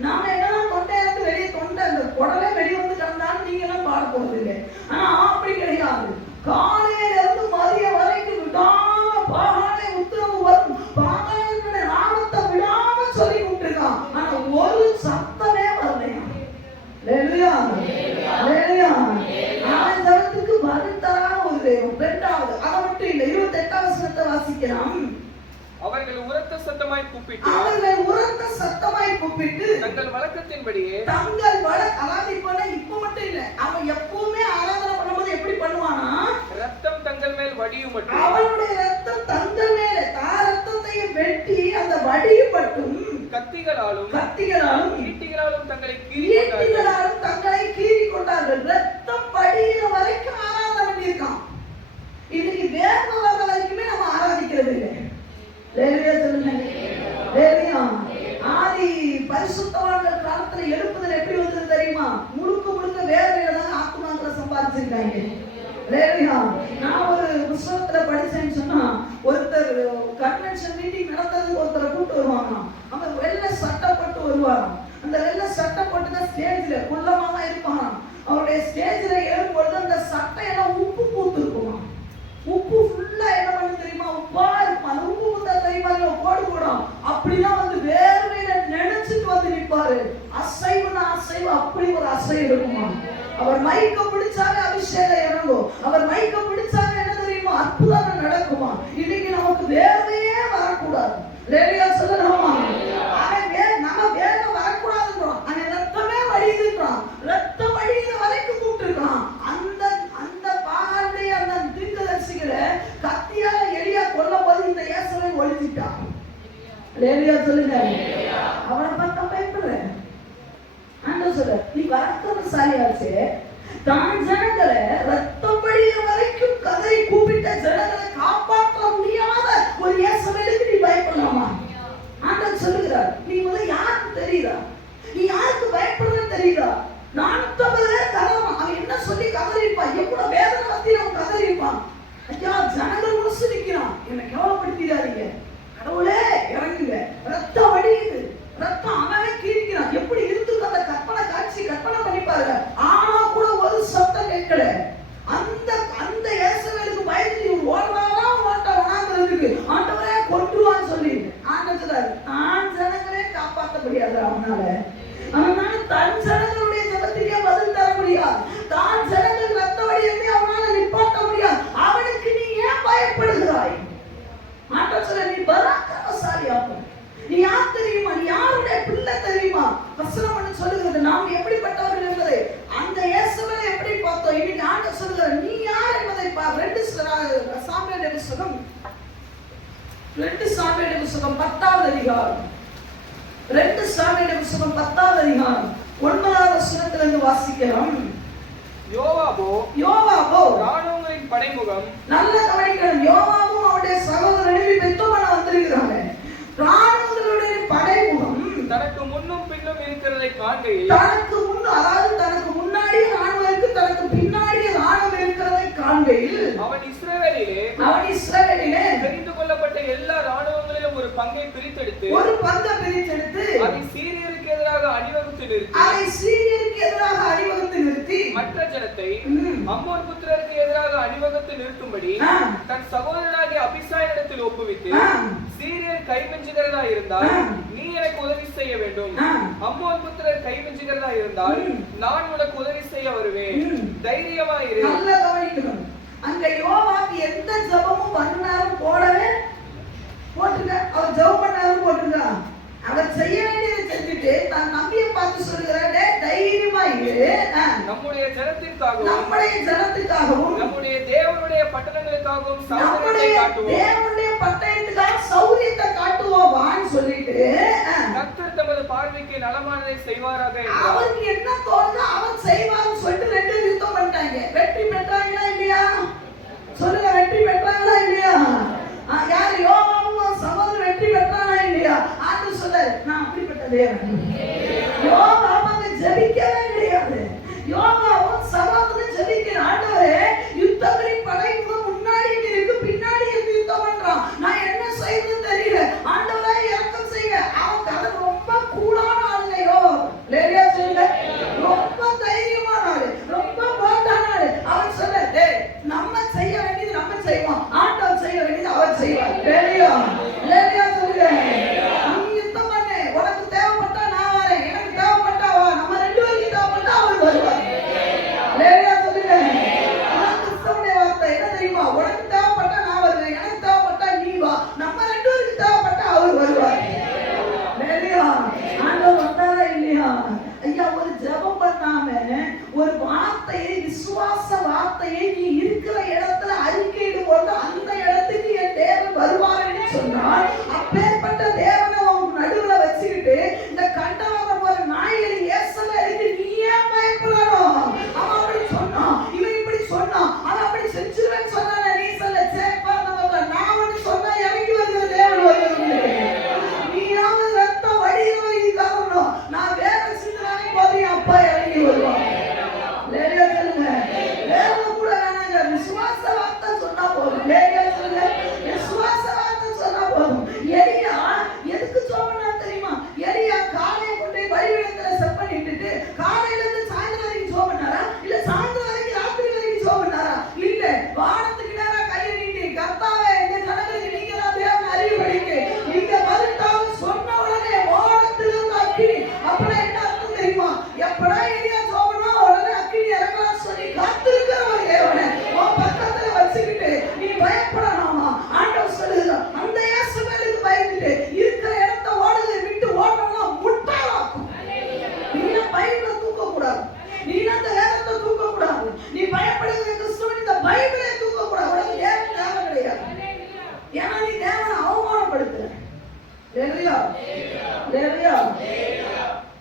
நாம என்னதான் தொண்டை இருந்து வெளியே தொண்டை அந்த குடலே வெளியே வந்து கிடந்தாலும் நீங்க எல்லாம் பாட போறது இல்லை. ஆனா அப்படி கிடையாது. காலையில இருந்து மதியம் வரைக்கும் விடாம பாகாலை உத்தரவு வரும், பாகாலுடைய நாமத்தை விடாம சொல்லி விட்டுருக்கான். ஆனா ஒரு சத்தமே வரலையா? லேலுயா லேலுயா. அவன் ஜனத்துக்கு பதில் தரான ஒரு தெய்வம். 2வது அதை மட்டும் இல்லை, 28வது வசனத்தை வாசிக்கலாம். அவர்கள் உரத்த சத்தமாய் கூப்பிட்டு தங்கள் வழக்கத்தின்படியே அதாவது இப்ப மட்டும் இல்ல, அவன் எப்பவுமே ஆராதனை பண்ணும்போது எப்படி பண்ணுவானா? ரத்தம் தங்கள் மேல் வடியும் மட்டும், அவனுடைய ரத்தம் தங்கள் மேல ரத்தத்தையும் வெட்டி அந்த வடியும் மட்டும் கத்திகளாலும் ஈட்டிகளாலும் தங்களை கீறி கொண்டார்கள். ரத்தம் வடிகிற வரைக்கும் ஆராதனை பண்ணியிருக்கான். இன்னைக்கு வேர்வை வர வரைக்குமே நம்ம ஆராதிக்கிறது இல்லை. லேலியா சொல்லுங்க, லேலியா. ஆதி பரிசுத்தவான்கள் காலத்துல எழுப்புதல் எப்படி வந்தது தெரியுமா? முழுக்க வேர்வையில தான் ஆத்மாக்களை சம்பாதிச்சிருக்காங்க. லேலியா. நான் ஒரு புத்தகத்துல படிச்சேன்னு சொன்னா, ஒருத்தர் கன்வென்ஷன் மீட்டிங் நடத்துறதுக்கு ஒருத்தரை கூட்டு வருவாங்க. அவங்க வெள்ளை சட்டை போட்டு வருவாங்க. அந்த வெள்ளை சட்டை போட்டுதான் ஸ்டேஜ்ல குள்ளமா தான் இருப்பாங்க. அவருடைய ஸ்டேஜ்ல ஏறும்பொழுது அந்த சட்டையெல்லாம் உப்பு பூத்து இருக்குமா. உப்பு ஃபுல்லா என்ன பண்ணு தெரியுமா? உப்பா இருக்கும். அந்த உப்பு பூத்தா தெரியுமா? கோடு போடும். அப்படிலாம் வந்து வேர்வையில நினைச்சிட்டு வந்து நிற்பாரு. அசைவுனா அசைவு, அப்படி ஒரு அசைவு இருக்குமா. அவர் மைக்க பிடிச்சாலே அபிஷேகம் இறங்கும். அவர் மைக்க பிடிச்சாலே என்ன தெரியுமா? அற்புதம் நடக்குமா. இன்னைக்கு நமக்கு வேர்வையே வரக்கூடாது. லேலியா சொல்லலாமா? நம்ம வேர்வை வரக்கூடாதுன்றோம். ஆனா ரத்தமே வடியுதுன்றான். ரத்தம் வடிகிற வரைக்கும் கூப்பிட்டுருக்கான். அந்த பாகாலுடைய அந்த தீர்க்கதரிசிகளை கத்தியால எலியா கொல்லும் போது இந்த இயேசுவை ஒழிச்சிட்டான். லேலியா சொல்லுங்க. அவனை பார்த்தா பயப்படுற ஆண்டவர் சொல்ற, நீ பராக்கிரமசாலியாச்சே, தான் ஜனங்களை ரத்தம் வடிகிற வரைக்கும் கதறி கூப்பிட்ட ஜனங்களை காப்பாற்ற முடியாத ஒரு இயேசுவுக்கு நீ பயப்படலாமா? ஆண்டவர் சொல்லுகிறார், நீ முதல்ல யாருக்கு தெரியுதா? நீ யாருக்கு பயப்படுறன்னு தெரியுதா? 450 பேர் கதறான். அவன் என்ன சொல்லி கதறிப்பான்? எவ்வளவு வேதனை மத்தியில அவன் கதறிப்பான். ஐயா, ஜனங்கள் முழுசு நிக்கிறான். என்னை கேவலப்படுத்திடாதீங்க, கடவுளே இறங்குங்க. ரத்தம் வடியுது, ரத்தம் அவனே கீறிக்கிறான். எப்படி இருந்துருக்கு அந்த கற்பனை பண்ணி பாருங்க. ஆனா கூட ஒரு சத்தம் கேட்கல. அந்த இயேசுவுக்கு பயந்து ஓடுறானா ஓட்ட வராங்கிறதுக்கு ஆண்டவரே கொண்டு சாமுவேல் புத்தகம் 10வது அதிகாரம் 2 சாமுவேல் புத்தகம் 10வது அதிகாரம் 9வது வசனத்திலிருந்து வாசிக்கிறோம். யோவாபோ ராணுவங்களின் படைமுகம். நல்ல கவனிக்கணும். யோவாபும் அவருடைய சகோதரனும் பெத்தோமன வந்திருக்கிறாங்க. ராணுவங்களுடைய படைமுகம் தனக்கு முன்னும் பின்னும் இருக்கிறதை காண்கையில், தனக்கு முன் அதாவது தனக்கு முன்னாடி ராணுவம் இருக்கு, தனக்கு பின்னாடி ராணுவம் இருக்கிறதை காண்கையில் அவன் இஸ்ரவேலிலே தெரிந்து கொள்ளப்பட்ட எல்லா ராணுவங்களிலும் ஒரு பங்கை பிரித்தெடுத்து அதை சீரியருக்கு எதிராக அணிவகுத்து நிறுத்தி மற்ற ஜனத்தை அம்மோன் புத்திரருக்கு எதிராக அணிவகுத்து நிறுத்தும்படி தன் சகோதரனாகிய அபிசாயினிடத்தில் ஒப்புவித்து, சீரியர் கைமிஞ்சுகிறதா இருந்தால் நீ எனக்கு உதவி செய்ய வேண்டும், அம்மோன் புத்திரர் கைமிஞ்சுகிறதா இருந்தால் நான் உனக்கு உதவி செய்ய வருவேன், தைரியமாயிரு. நல்ல கவனிக்கணும். அங்க யோவாப் எந்த ஜெபமும் பண்ணாலும் போடவே போட்டுங்க. அவர் ஜெபம் பண்ணாலும் போட்டுங்க. அவர் செய்ய வேண்டியதை செஞ்சுட்டு தான் நம்பியை பார்த்து சொல்லுகிறாரு, தைரியமா இரு. நம்முடைய ஜனத்திற்காகவும் நம்முடைய தேவனுடைய பட்டணங்களுக்காகவும் தேவனுடைய பட்டணத்துக்காக சௌரியத்தை காட்டுவோமான்னு சொல்லிட்டு கர்த்தர் தமது பார்வைக்கு நலமானதை செய்வாராக என்றார். அவருக்கு என்ன தோணுதோ அவன் செய்வான்னு சொல்லிட்டு 2 யுத்தம் பண்ணிட்டாங்க. வெற்றி பெற்றாங்களா இல்லையா? சொல்லுங்க, வெற்றி பெற்றாங்களா இல்லையா? யார்? யோவாவும் சகோதரன் வெற்றி பெற்றாங்களா இல்லையா? ஆண்டவர் சொல்றாரு, நான் அப்படிப்பட்ட தேவன். யோவாவும் ஜெபிக்கவே கிடையாது. யோவாவும் சகோதரன் ஜெபிக்கிற ஆண்டவரே, யுத்தங்களின் படைமுகம் முன்னாடி இருக்கு, பின்னாடி இருக்கு, யுத்தம் பண்றான். நான் என்ன செய்யணும்னு தெரியல. ஆண்டவரே இரக்கம் செய்யுங்க. அவன் கதை ரொம்ப கூலான ஆளுங்க. லேரியா சொல்லுங்க, ரொம்ப தைரியமான ஆளு, ரொம்ப போட்டான ஆளு. அவன் சொல்ல, நம்ம செய்ய வேண்டியது நம்ம செய்வோம், ஆண்டவர் செய்ய வேண்டியது அவர் செய்வார். லேரியா சொல்லுங்க, நீ யுத்தம் பண்ணு, உனக்கு தேவைப்பட்டா நான் வரேன், எனக்கு தேவைப்பட்டா வா, நம்ம 2 பேருக்கு தேவைப்பட்டா அவர் வருவார். லேரியா சொல்லுங்க, கிறிஸ்தவனுடைய வார்த்தை என்ன தெரியுமா? உனக்கு தேவைப்பட்டா நான் வருவேன், எனக்கு தேவைப்பட்டா நீ வா, நம்ம 2 பேருக்கு தேவைப்பட்டா அவர் வருவார். லேரியா ஆண்டவர் வந்தாரா இல்லையா? ஐயா, ஒரு ஜெபம் பண்ணாம ஒரு வார்த்தையை, விசுவாச வார்த்தையை நீ இருக்கிற இடத்துல அறிக்கையிடும் போது அந்த இடத்துக்கு என் தேவன் வருவாருன்னு சொன்னால், அப்பேற்பட்ட தேவனை உன் நடுவுல வச்சுக்கிட்டு இந்த கண்டவங்க போற நாய்களை ஏசல இருக்கு, நீ ஏன் பயப்படணும்? அவன் அப்படி சொன்னான், இவன் இப்படி சொன்னான், அவன் அப்படி செஞ்சிருவேன்னு சொன்னானே, நீ சொல்ல சேப்பா நம்ம நான் ஒண்ணு சொன்னா இறங்கி வருகிற தேவன் வருவது. நீயாவது ரத்தம் வடிகிறவரை காரணம், நான் வேற சிந்தனை போது அப்பா இறங்கி வருவான். லேரியா சொல்லுங்க, வேற கூட வேணாங்க, விசுவாச வார்த்தை சொன்னா போதும். லேரியா சொல்லுங்க, விசுவாச வார்த்தை சொன்னா போதும். எலியா எதுக்கு சோமனா தெரியுமா? எலியா காலையை கொண்டு பலிபீடத்துல செட் பண்ணிட்டு காலையில இருந்து சாயந்தரம் வரைக்கும் சோமனாரா? இல்ல சாயந்தரம் வரைக்கும் ராத்திரி வரைக்கும் சோமனாரா? இல்ல, வானத்துக்கு நேரா கையை நீட்டி, கர்த்தாவே இந்த ஜனங்களுக்கு நீங்க தான் தேவன் அறிவுபடிக்கு நீங்க வருட்டாவும் சொன்ன உடனே வானத்திலிருந்து அக்கினி. அப்படி என்ன அர்த்தம் தெரியுமா? எப்படா எலியா சோமனா உடனே அக்கினி இறங்கலாம் சொல்லி காத்திருக்கிற ஒரு தேவனை உன் பக்கத்துல வச்சுக்கிட்டு நீ பயப்படணுமா? ஆண்டவர் சொல்லுகிறார், அந்த இயேசுவுக்கு பயந்துட்டு இருக்கிற இடத்தை ஓடுதை விட்டு ஓடணும் முட்டாளாக்கும். நீ பைபிளை தூக்க கூடாது, நீ அந்த வேதத்தை தூக்க கூடாது, நீ பயப்படுகிற கிறிஸ்துவின் இந்த பைபிளை தூக்க கூடாது. உனக்கு தேவன் தேவை கிடையாது. ஏன்னா நீ தேவனை அவமானப்படுத்துற.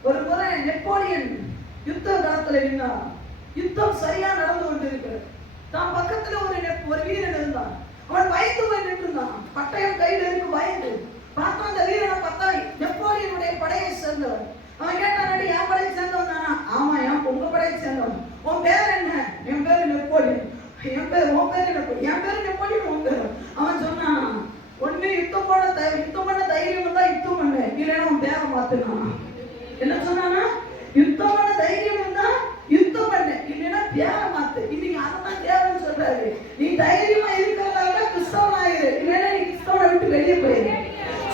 ஒரு முறை நெப்போலியன் யுத்த காலத்துல நின்னா, யுத்தம் சரியா நடந்து கொண்டு இருக்கிறது. தான் பக்கத்துல ஒரு வீரன் இருந்தான். அவன் பயந்து போய் நின்று இருந்தான். பட்டயம் கையில இருக்கு, பயந்து பார்த்தா அந்த வீரனை பார்த்தா நெப்போலியனுடைய படையை சேர்ந்தவன். அவன் கேட்டான், என் படையை சேர்ந்தவன் தானா? ஆமா, உங்க படையை சேர்ந்தவன். உன் பேர் என்ன? என் பேரு நெப்போலியன். என் பேர் நெப்போலியன். உன் பேரு? அவன் சொன்னான், ஒண்ணு யுத்தம் பண்ண தைரியம் இருந்தா யுத்தம் பண்ணு, இல்லைன்னா உன் பேரை மாத்துனான். என்ன சொன்னானா? யுத்தம் பண்ண தைரியம் இருந்தா யுத்தம் பண்ணு, இல்லைன்னா பேரை மாத்து. இன்னைக்கு அதான் தேவன் சொல்றாரு, நீ தைரியமா இருக்கிறதா கிறிஸ்தவனாயிரு, இல்லைன்னா நீ கிறிஸ்தவனை விட்டு வெளியே போயிரு.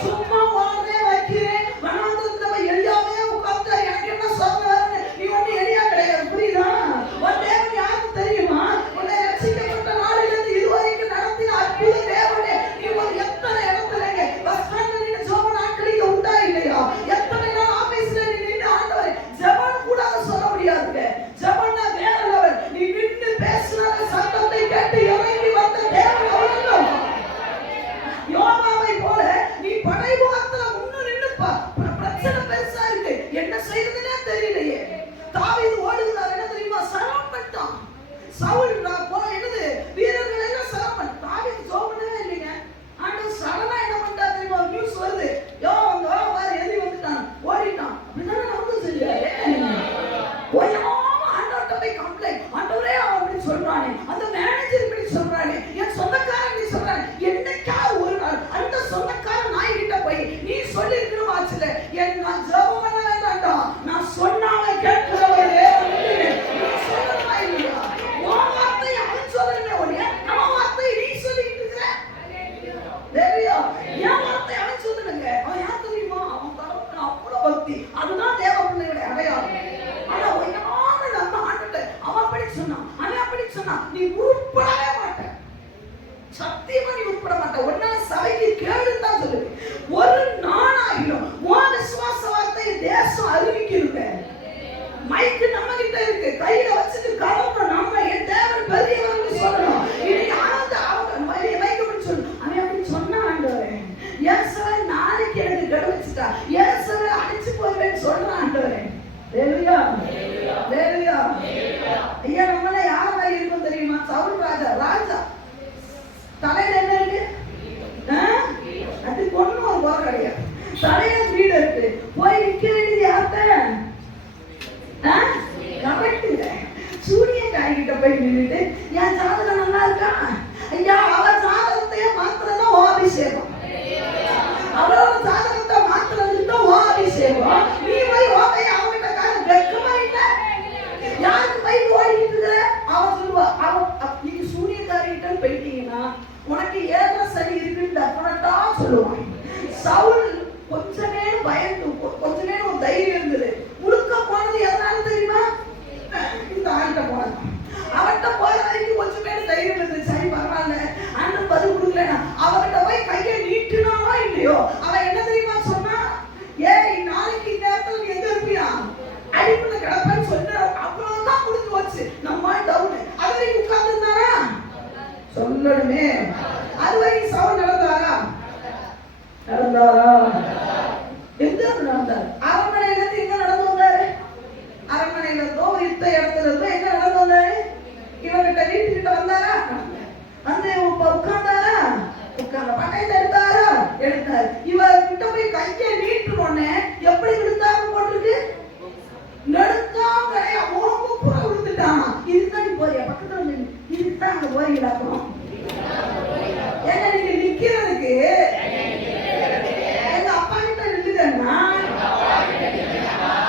சும்மா வாழ்றே வைக்கிறேன் வனாந்திரத்துல எளியாவே உட்கார்ந்து எனக்கு என்ன சொல்றாரு, நீ ஒண்ணு எளியா கிடையாது. புரியுதா? உன் தேவன் யாருக்கு தெரியுமா? உன்னை ரட்சிக்கப்பட்ட நாளிலிருந்து இதுவரைக்கும் நடத்தின அற்புத தேவனே. நீ ஒரு எத்தனை இடத்துல பஸ் ஸ்டாண்ட்ல நின்று ஒரு நாளாகிலும் உன் விசுவாச வார்த்தையை தேசம் அறிவிக்கணுங்க. மைக்கு நம்ம கிட்ட இருக்கு, கையில வச்சுட்டு கலப்போம். நம்ம என் தேவன் பெரியவர்னு சொல்லணும். இன்னைக்கு அவங்க மைக்க பிடிச்சு சொல்லணும். அவன் அப்படி சொன்னா ஆண்டவரே, இயேசுவை நாளைக்கு எனக்கு கிடைச்சிட்டா, இயேசுவை அடிச்சு போவேன்னு சொல்றான் ஆண்டவரே. ஹல்லேலூயா, ஹல்லேலூயா. ஐயா, நம்மள யார் மாதிரி இருக்கும் தெரியுமா? சவுல் ராஜா தலையில என்ன இருக்கு? அது பொண்ணு ஒரு போர் கிடையாது. தலையில வீடு இருக்கு. போய் நிக்க வேண்டியது யார்கிட்ட? கரெக்டுங்க. சூரியக்காரி கிட்ட போய் நின்றுட்டு என் ஜாதகம் நல்லா இருக்கா? ஐயா, அவ ஜாதகத்தையே மாத்திரதான் ஓ அபிஷேகம். அவளோட ஜாதகத்தை மாத்திரதுக்கு தான் ஓ அபிஷேகம். நீ போய் ஓகைய அவங்கிட்ட கால வெக்கமா இல்ல? யாருக்கு போய் ஓடிட்டு இருக்கிற? அவ சொல்லுவா, நீங்க சூரியக்காரி கிட்ட போயிட்டீங்கன்னா உனக்கு ஏதோ சரி இருக்குன்னு அப்பனட்டா சொல்லுவான். சவுல் கொஞ்ச நேரம் பயந்து, கொஞ்ச நேரம் ஒரு தைரியம் இருந்தது. முழுக்க போனது எதனால தெரியுமா? இந்த ஆள்கிட்ட போனது. அவன்கிட்ட போற வரைக்கும் கொஞ்சம் நேரம் தைரியம் இருந்தது. சரி, பரவாயில்ல, அண்ணன் பதில் கொடுக்கலனா அவன்கிட்ட போய் கையை நீட்டுனானோ இல்லையோ, அவன் என்ன தெரியுமா சொன்னா? ஏய், நாளைக்கு இந்த இடத்துல நீ எங்க இருப்பியா? அடிப்புல கிடப்பேன்னு சொன்ன. அவ்வளவுதான் முடிஞ்சு போச்சு. நம்ம டவுன். அது வரைக்கும் உட்கார்ந்து இருந்தாரா? சொல்லணுமே. அது வரைக்கும் சவுல் நடந்தாரா? எங்க நடந்தாரு? அரண்மனையில இருந்து எங்க நடந்து வந்தாரு? அரண்மனையில இருந்தோ யுத்த இடத்துல இருந்தோ எங்க நடந்து வந்தாரு? இவங்கிட்ட வீட்டுக்கிட்ட வந்தாரா? வந்து உட்கார்ந்தாரா? உட்கார்ந்த பட்டயத்தை எடுத்தாரு. இவன் கிட்ட போய் கையை நீட்டுனோடனே எப்படி விழுந்தாருன்னு போட்டிருக்கு? நடுக்காம முகம் பூரா விழுந்துட்டான். இதுதான் நீ போறியா? பக்கத்துல இதுதான் அங்க போறீங்களா? ஏன்னா நீங்க நிக்கிறதுக்கு எங்க அப்பா கிட்ட நின்றுதேன்னா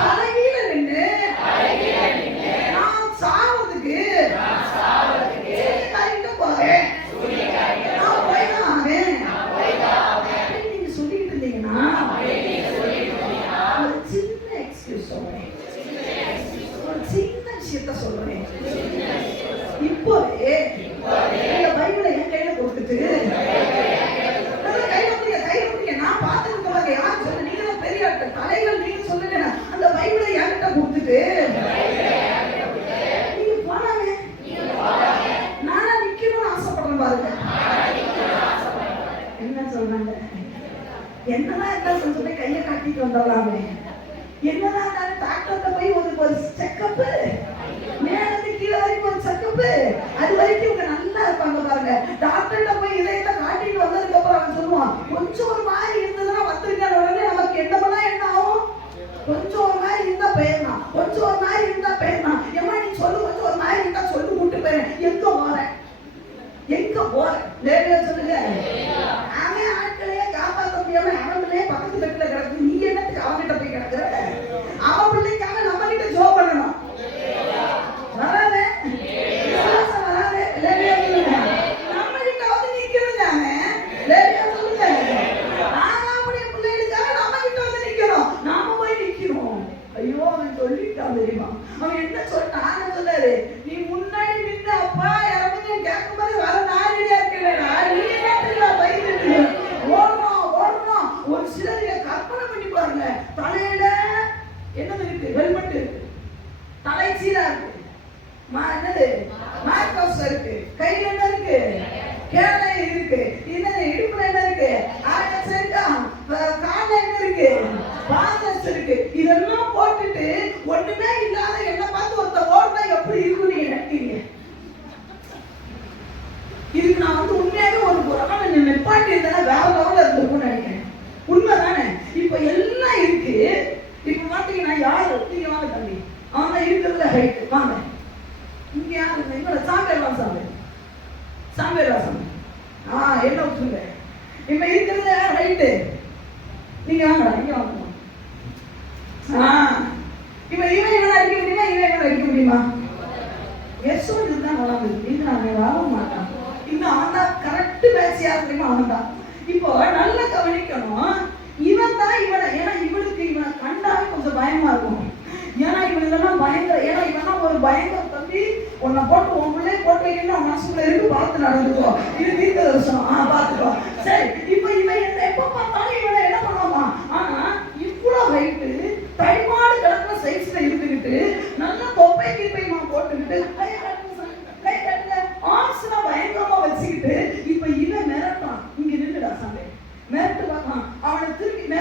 தலைகீழ நின்று நான் சாவதுக்கு சூரியக்காரிட்ட போறேன், நான் போய்தான் ஆவேன் அப்படின்னு நீங்க சொல்லிட்டு இருந்தீங்கன்னா ஒரு சின்ன எக்ஸ்கியூஸ் சொல்றேன், ஒரு சின்ன விஷயத்த சொல்றேன். இப்போவே இந்த பைபிளை என் கையில கொடுத்துட்டு நான் பார்த்துருக்க யார் சொல்ல, நீங்க பெரிய தலைகள், நீங்க சொல்லுங்க. அந்த பைபிளை என்கிட்ட கொடுத்துட்டு நீங்க போனாங்க. நானா நிக்கணும்னு ஆசைப்படுறேன் பாருங்க. என்ன சொல்றாங்க? என்னதான் இருந்தாலும் கொஞ்சம் போய் கையை காட்டிட்டு வந்துடலாமே. என்னதான் இருந்தாலும் டாக்டர்கிட்ட போய் ஒரு செக்கப்பு, மேலது கீழே வரைக்கும் ஒரு செக்கப்பு, அது வரைக்கும் இவங்க நல்லா இருப்பாங்க பாருங்க. டாக்டர்கிட்ட போய் இதயத்தை காட்டிட்டு வந்ததுக்கு அப்புறம் அவன் சொல்லுவான், கொஞ்சம் ஒரு மாதிரி இருந்ததுன்னா வந்திருக்க உடனே நமக்கு என்னமெல்லாம் என்ன ஆகும்? கொஞ்சம் ஒரு மாதிரி இருந்தா போயிடலாம், கொஞ்சம் ஒரு மாதிரி இருந்தா போயிடலாம். ஏமா நீ சொல்லு, கொஞ்சம் ஒரு மாதிரி இருந்தா சொல்லு, கூட்டு போயிறேன். எங்க போறேன்? லேடியா சொல்லுங்க. அவன் ஆட்களையே காப்பாற்ற முடியாம அவங்களே பக்கத்து பெட்டில கிடக்கு. நீ என்னத்துக்கு அவன்கிட்ட போய் கிடக்குற? அவன் பிள்ளைக்காக நம்ம கிட்ட ஜோ பண்ணணும். வராதே வராதே. லேடியா சொல்லுங்க. நம்ம கிட்ட வந்து நிக்கணும் தானே. லேடியா சொல்லுங்க. ஆனாவுடைய பிள்ளைகளுக்காக நம்ம கிட்ட வந்து நிக்கணும். நாம போய் நிக்கணும். ஐயோ, அவன் சொல்லிட்டான் தெரியுமா? அவன் என்ன சொல்லிட்டான் சொல்லாரு? நீ முன்னாடி நின்று அப்பா இறந்து கேட்கும்போது வர நாரியா இருக்கிறேடா, நீ என்ன பயந்துட்டு ஓடணும். ஒரு சிலர் கற்பனை பண்ணி பாருங்க. தலையில என்னது இருக்கு? ஹெல்மெட் இருக்கு, தலை சீரா இருக்கு, என்னது மார்க்கஸ் இருக்கு, கையில என்ன இருக்கு? கேடை இருக்கு, என்னது இடுப்புல என்ன இருக்கு? ஆட்டஸ் இருக்கா, கால என்ன இருக்கு? பாதஸ் இருக்கு. இதெல்லாம் போட்டுட்டு ஒண்ணுமே இல்லாத என்ன பார்த்து ஒருத்த ஓடுனா எப்படி இருக்கும் நீங்க நினைக்கிறீங்க? இதுக்கு நான் வந்து உண்மையாவே ஒரு ஆள் நிப்பாட்டி இருந்தா வேற லெவல்ல இருந்திருக்கும்னு நினைக்கிறேன். உண்மைதானே? இப்ப எல்லாம் இருக்கு. இப்ப பாத்தீங்கன்னா யாரு நீங்க வாங்க தம்பி, அவங்க இருக்கிறதுல ஹைட் வாங்க. இங்க யாரு? எங்களோட சாம்பேர்வாசம் என்ன விட்டுருங்க. இப்ப இருக்கிறதுல யார் ஹைட்டு? நீங்க வாங்கடா, இங்க வாங்க. இப்ப இவன் இவனை அடிக்க முடியுமா? இவன் இவனை அடிக்க முடியுமா? எஸ்ஓடு தான் வளர்ந்து இது நாங்க வாழ மாட்டான். இன்னும் அவன் தான் கரெக்ட் மேட்ச் யார் தெரியுமா? அவன் தான். இப்போ நல்லா கவனிக்கணும். இவன் தான் இவனை, ஏன்னா இவனுக்கு இவனை கண்டாவே கொஞ்சம் பயமா இருக்கும். ஏன்னா இவன் இதெல்லாம் பயங்கர, ஏன்னா இவன் ஒரு பயங்கர தம்பி. உன்னை போட்டு உங்களே போட்டு வைக்கணும் மனசுக்குள்ள இருக்கு. பார்த்து நடந்துக்கோ. இது தீர்க்க தரிசனம். பார்த்துக்கோ. சரி, இப்போ இவன் எப்ப பார்த்தாலும் இவனை என்ன பண்ண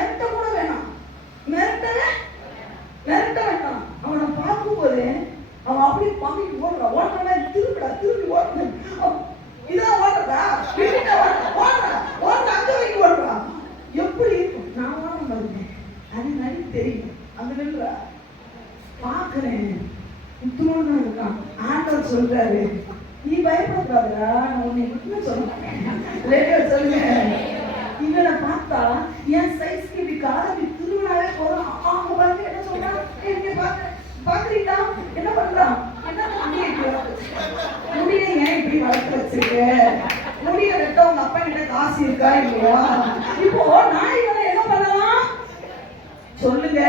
மிரட்ட கூட வேணாம், மிரட்ட வேண்டாம். அவனை பார்க்கும்போது அவன் அப்படியே பம்பிட்டு ஓடுறான். ஓடுற மாதிரி திரும்பி ஓடுறேன். இதான் ஓடுறதா, ஓடுற அங்க வைக்க ஓடுறான். எப்படி இருக்கும்? நான் ஓட பாருங்க, அது நடி தெரியும். அங்க நில்றா பாக்குறேன், இத்தனோடு இருக்கான். ஆண்டவர் சொல்றாரு, நீ பயப்படக்கூடாதுடா, நான் உன்னை மட்டும் சொல்ல மாட்டேன். சொல்லுங்க, இவனை பார்த்தா என் சைஸ்க்கு இப்படி காலி திருவிழாவே போறான். அவங்க பாருங்க என்ன சொல்றான், என்ன பாக்குறீங்களா, என்ன பண்றான், என்ன முடிய ஏன் இப்படி வளர்த்து வச்சிருக்க, முடிய வெட்ட உங்க அப்பா கிட்ட காசு இருக்கா இல்லையா? இப்போ நான் இவனை என்ன பண்ணலாம் சொல்லுங்க,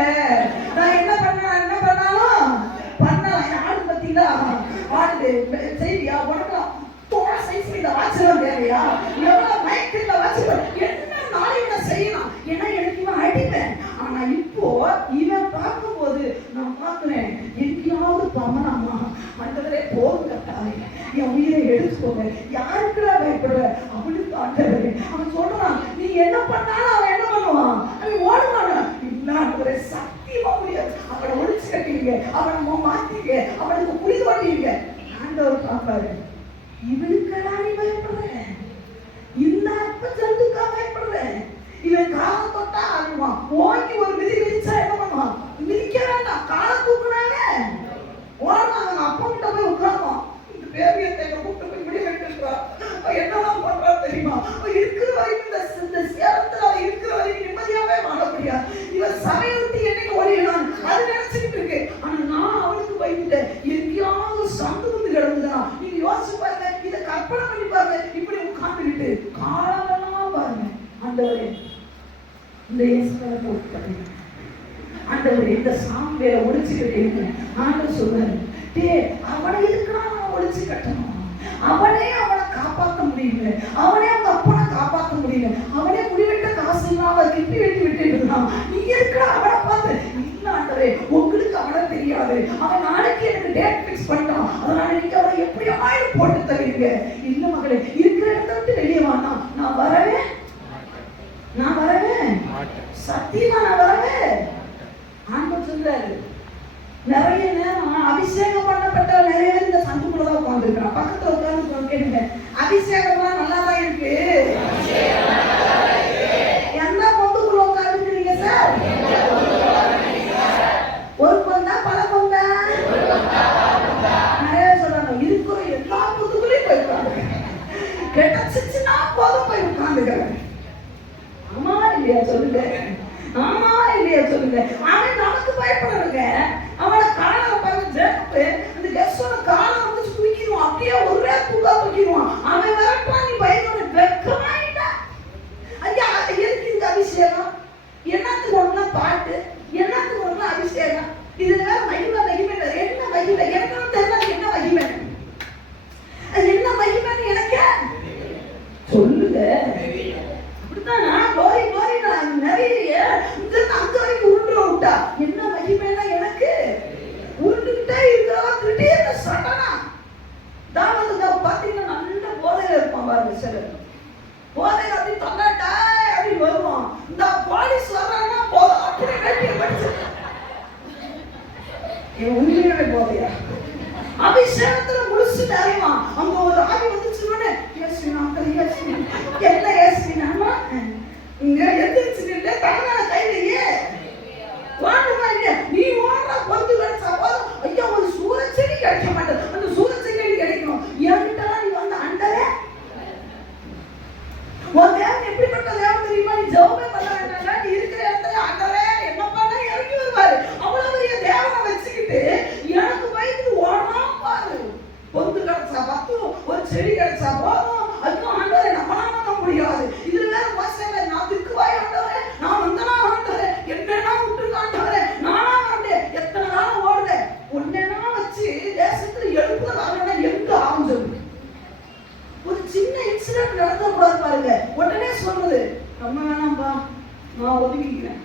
நான் என்ன பண்ணாலும் பண்ணலாம். ஆடு பத்தீங்களா, ஆடு செய்தியா உனக்கு தோட சைஸ் இந்த வாட்சலாம் தேவையா, எவ்வளவு மயக்கிட்ட வாட்சலாம் என்ன நாளைக்கு நான் செய்யலாம், ஏன்னா எனக்கு இவன் அடிப்பேன். ஆனா இப்போ இவன் பார்க்கும்போது நான் பார்க்கிறேன், எங்கேயாவது பமனாமா ஆண்டவரே போகுங்க, என் உயிரை எடுத்துக்கோங்க, யாருக்குடா பயப்படுற அவனுக்கு ஆண்டவரே. அவன் சொல்றான், நீ என்ன பண்ணாலும் அவன் என்ன பண்ணுவான், அவன் ஓடுவானா? இல்லாண்டவரே சத்தியமா முடியாது. அவனை ஒழிச்சு கட்டிங்க, அவனை மாத்திங்க, அவனுக்கு புரி தோட்டிங்க. ஆண்டவர் பார்ப்பாரு, இவனுக்கெல்லாம் நீ பயப்படுற, இந்த அப்ப ஜந்துக்கா பயப்படுற, இவன் காலை தொட்டா ஆடுவான், ஓங்கி ஒரு மிதி மிதிச்சா என்ன பண்ணுவான், மிதிக்க வேண்டாம், காலை தூக்குனாங்க ஓடுவான். அவன் அப்பா கிட்ட போய் உட்காருவான், இந்த பேரியத்தை கூப்பிட்டு போய் விட வேண்டியிருக்கிறான். என்னதான் பண்றா தெரியுமா, இருக்கிற வரைக்கும் இந்த சேலத்துல அவன் இருக்கிற வரைக்கும் நிம்மதியாவே வாழ முடியாது. இவன் சபையை விட்டு என்னைக்கு ஓடினான் அது நினைச்சுக்கிட்டு இருக்கு. ஆனா நான் அவனுக்கு பயந்துட்டேன், எங்கேயாவது சந்து வந்து கிடந்துதான். நீங்க யோசிச்சு பாருங்க, இதை கற்பனை பண்ணி பாருங்க. இப்படி உட்கார்ந்துக்கிட்டு காலெல்லாம் பாருங்க, ஆண்டவரே இந்த இயேசுவை போட்டு ஆண்டவரே இந்த சாம்பியில ஒழிச்சுக்கிட்டே ஆண்டவர் சொல்றாரு, அவனை இருக்கிறான் அவன் ஒழிச்சு கட்டணும், அவனே அவனை காப்பாற்ற முடியல, அவனே அவங்க அப்பனை காப்பாற்ற முடியல, அவனே முடிவெட்ட காசு இல்லாம கிட்டி வெட்டி விட்டு இருந்தான். நீ இருக்கிற அவனை பார்த்து இல்ல ஆண்டவரே, உங்களுக்கு அவனை தெரியாது, அவன் நாளைக்கு எனக்கு டேட் பிக்ஸ் பண்ணிட்டான், அதனால நீங்க அவனை எப்படியாவது போட்டு தருவீங்க. இல்ல மகளே, இருக்கிற இடத்த விட்டு வெளியே வானா, நான் வரவே சத்தியமா நான் வரவே. ஆண்டவர் சொல்றாரு, நிறைய நேரம் அபிஷேகம் பண்ணப்பட்ட நிறைய பேர் இந்த சந்துக்குள்ளதான் உட்காந்துருக்கான். பக்கத்துல உட்காந்து கேளுங்க, அபிஷேகம்லாம் நல்லாதான் இருக்கு, எந்த பொந்துக்குள்ள உட்காந்துருக்கீங்க சார்? ஒரு பொந்தா பல பொந்தா? நிறைய சொல்றாங்க, இருக்கிற எல்லா பொந்துக்குள்ளேயும் போய் உட்காந்து கிடைச்சிச்சுன்னா போதும் போய் உட்காந்துக்கிறாங்க. ஆமா இல்லையா சொல்லுங்க, ஆமா இல்லையா சொல்லுங்க. அவன் நமக்கு பயப்படுறங்க, அவனை காலை பாருங்க, அந்த கெஸ்டோட காலை வந்து தூக்கிடுவான், அப்படியே ஒரே தூக்கா தூக்கிடுவான். அவன் வரப்பா நீ பயப்பட வெக்கமாயிட்டா. ஐயா எதுக்கு இந்த அபிஷேகம், என்னத்துக்கு ஒண்ணு பாட்டு, என்னத்துக்கு ஒண்ணு அபிஷேகம், இது வேற மகிமை என்ன மகிமை எனக்கு தெரியல, என்ன மகிமை, என்ன மகிமைன்னு எனக்கு சொல்லுங்க. அப்படித்தானா கோரி நான் நிறைய இங்க அங்க வரைக்கும் உருண்டு விட்டா என்ன மகிமைனா எனக்கு உருண்டுகிட்டே இருக்கிறவா திடீர்னு சட்டனா தான் வந்து பாத்தீங்கன்னா நல்ல போதையில இருப்பான் பாருங்க. சிலர் போதையில அப்படி தொண்டாட்டா அப்படி வருவான், இந்த போலீஸ் வர்றான்னா போதும் அப்படி வேட்டியை படிச்சு உண்மையாவே போதையா அபிஷேகத்துல முடிச்சுட்டு அறிவான். அங்க ஒரு ஆவி வந்துச்சுன்னு என்ன ஏசினாமா இங்க எந்திரிச்சுட்டு தலைமையில கையிலேயே வாடுமா இல்லையா, நீ ஓடுற பொந்து கிடைச்சா போதும். ஐயா ஒரு சூரச்செடி கிடைக்க மாட்டேன், அந்த சூரச்செடி கிடைக்கணும். என்கிட்ட நீ வந்து அண்டரே உன் தேவன் எப்படிப்பட்ட தேவன் தெரியுமா, நீ ஜெபமே பண்ண வேண்டாம், நீ இருக்கிற இடத்துல அண்டரே என்ன பண்ண இறங்கி வருவாரு. அவ்வளவு பெரிய தேவனை வச்சுக்கிட்டு எனக்கு பயந்து ஓடலாம் பாரு. பொந்து கிடைச்சா பத்தும், ஒரு செடி கிடைச்சா போதும். அதுவும் ஆண்டவரே நம்மளால முடியாது, இதுல வேற வாசனை நான் திக்குவாய் ஆண்டவரே, நான் வந்தனா ஆண்டவரே, என்னன்னா விட்டுருக்க ஆண்டவரே, நானா வந்தேன், எத்தனை நாள் ஓடுதேன், ஒன்னேனா வச்சு தேசத்துல எழுப்புத வரணும்னா எங்க ஆரம்பிச்சது. ஒரு சின்ன இன்சிடென்ட் நடந்த கூடாது பாருங்க, உடனே சொல்றது ரொம்ப வேணாம்பா நான் ஒதுக்கிக்கிறேன்,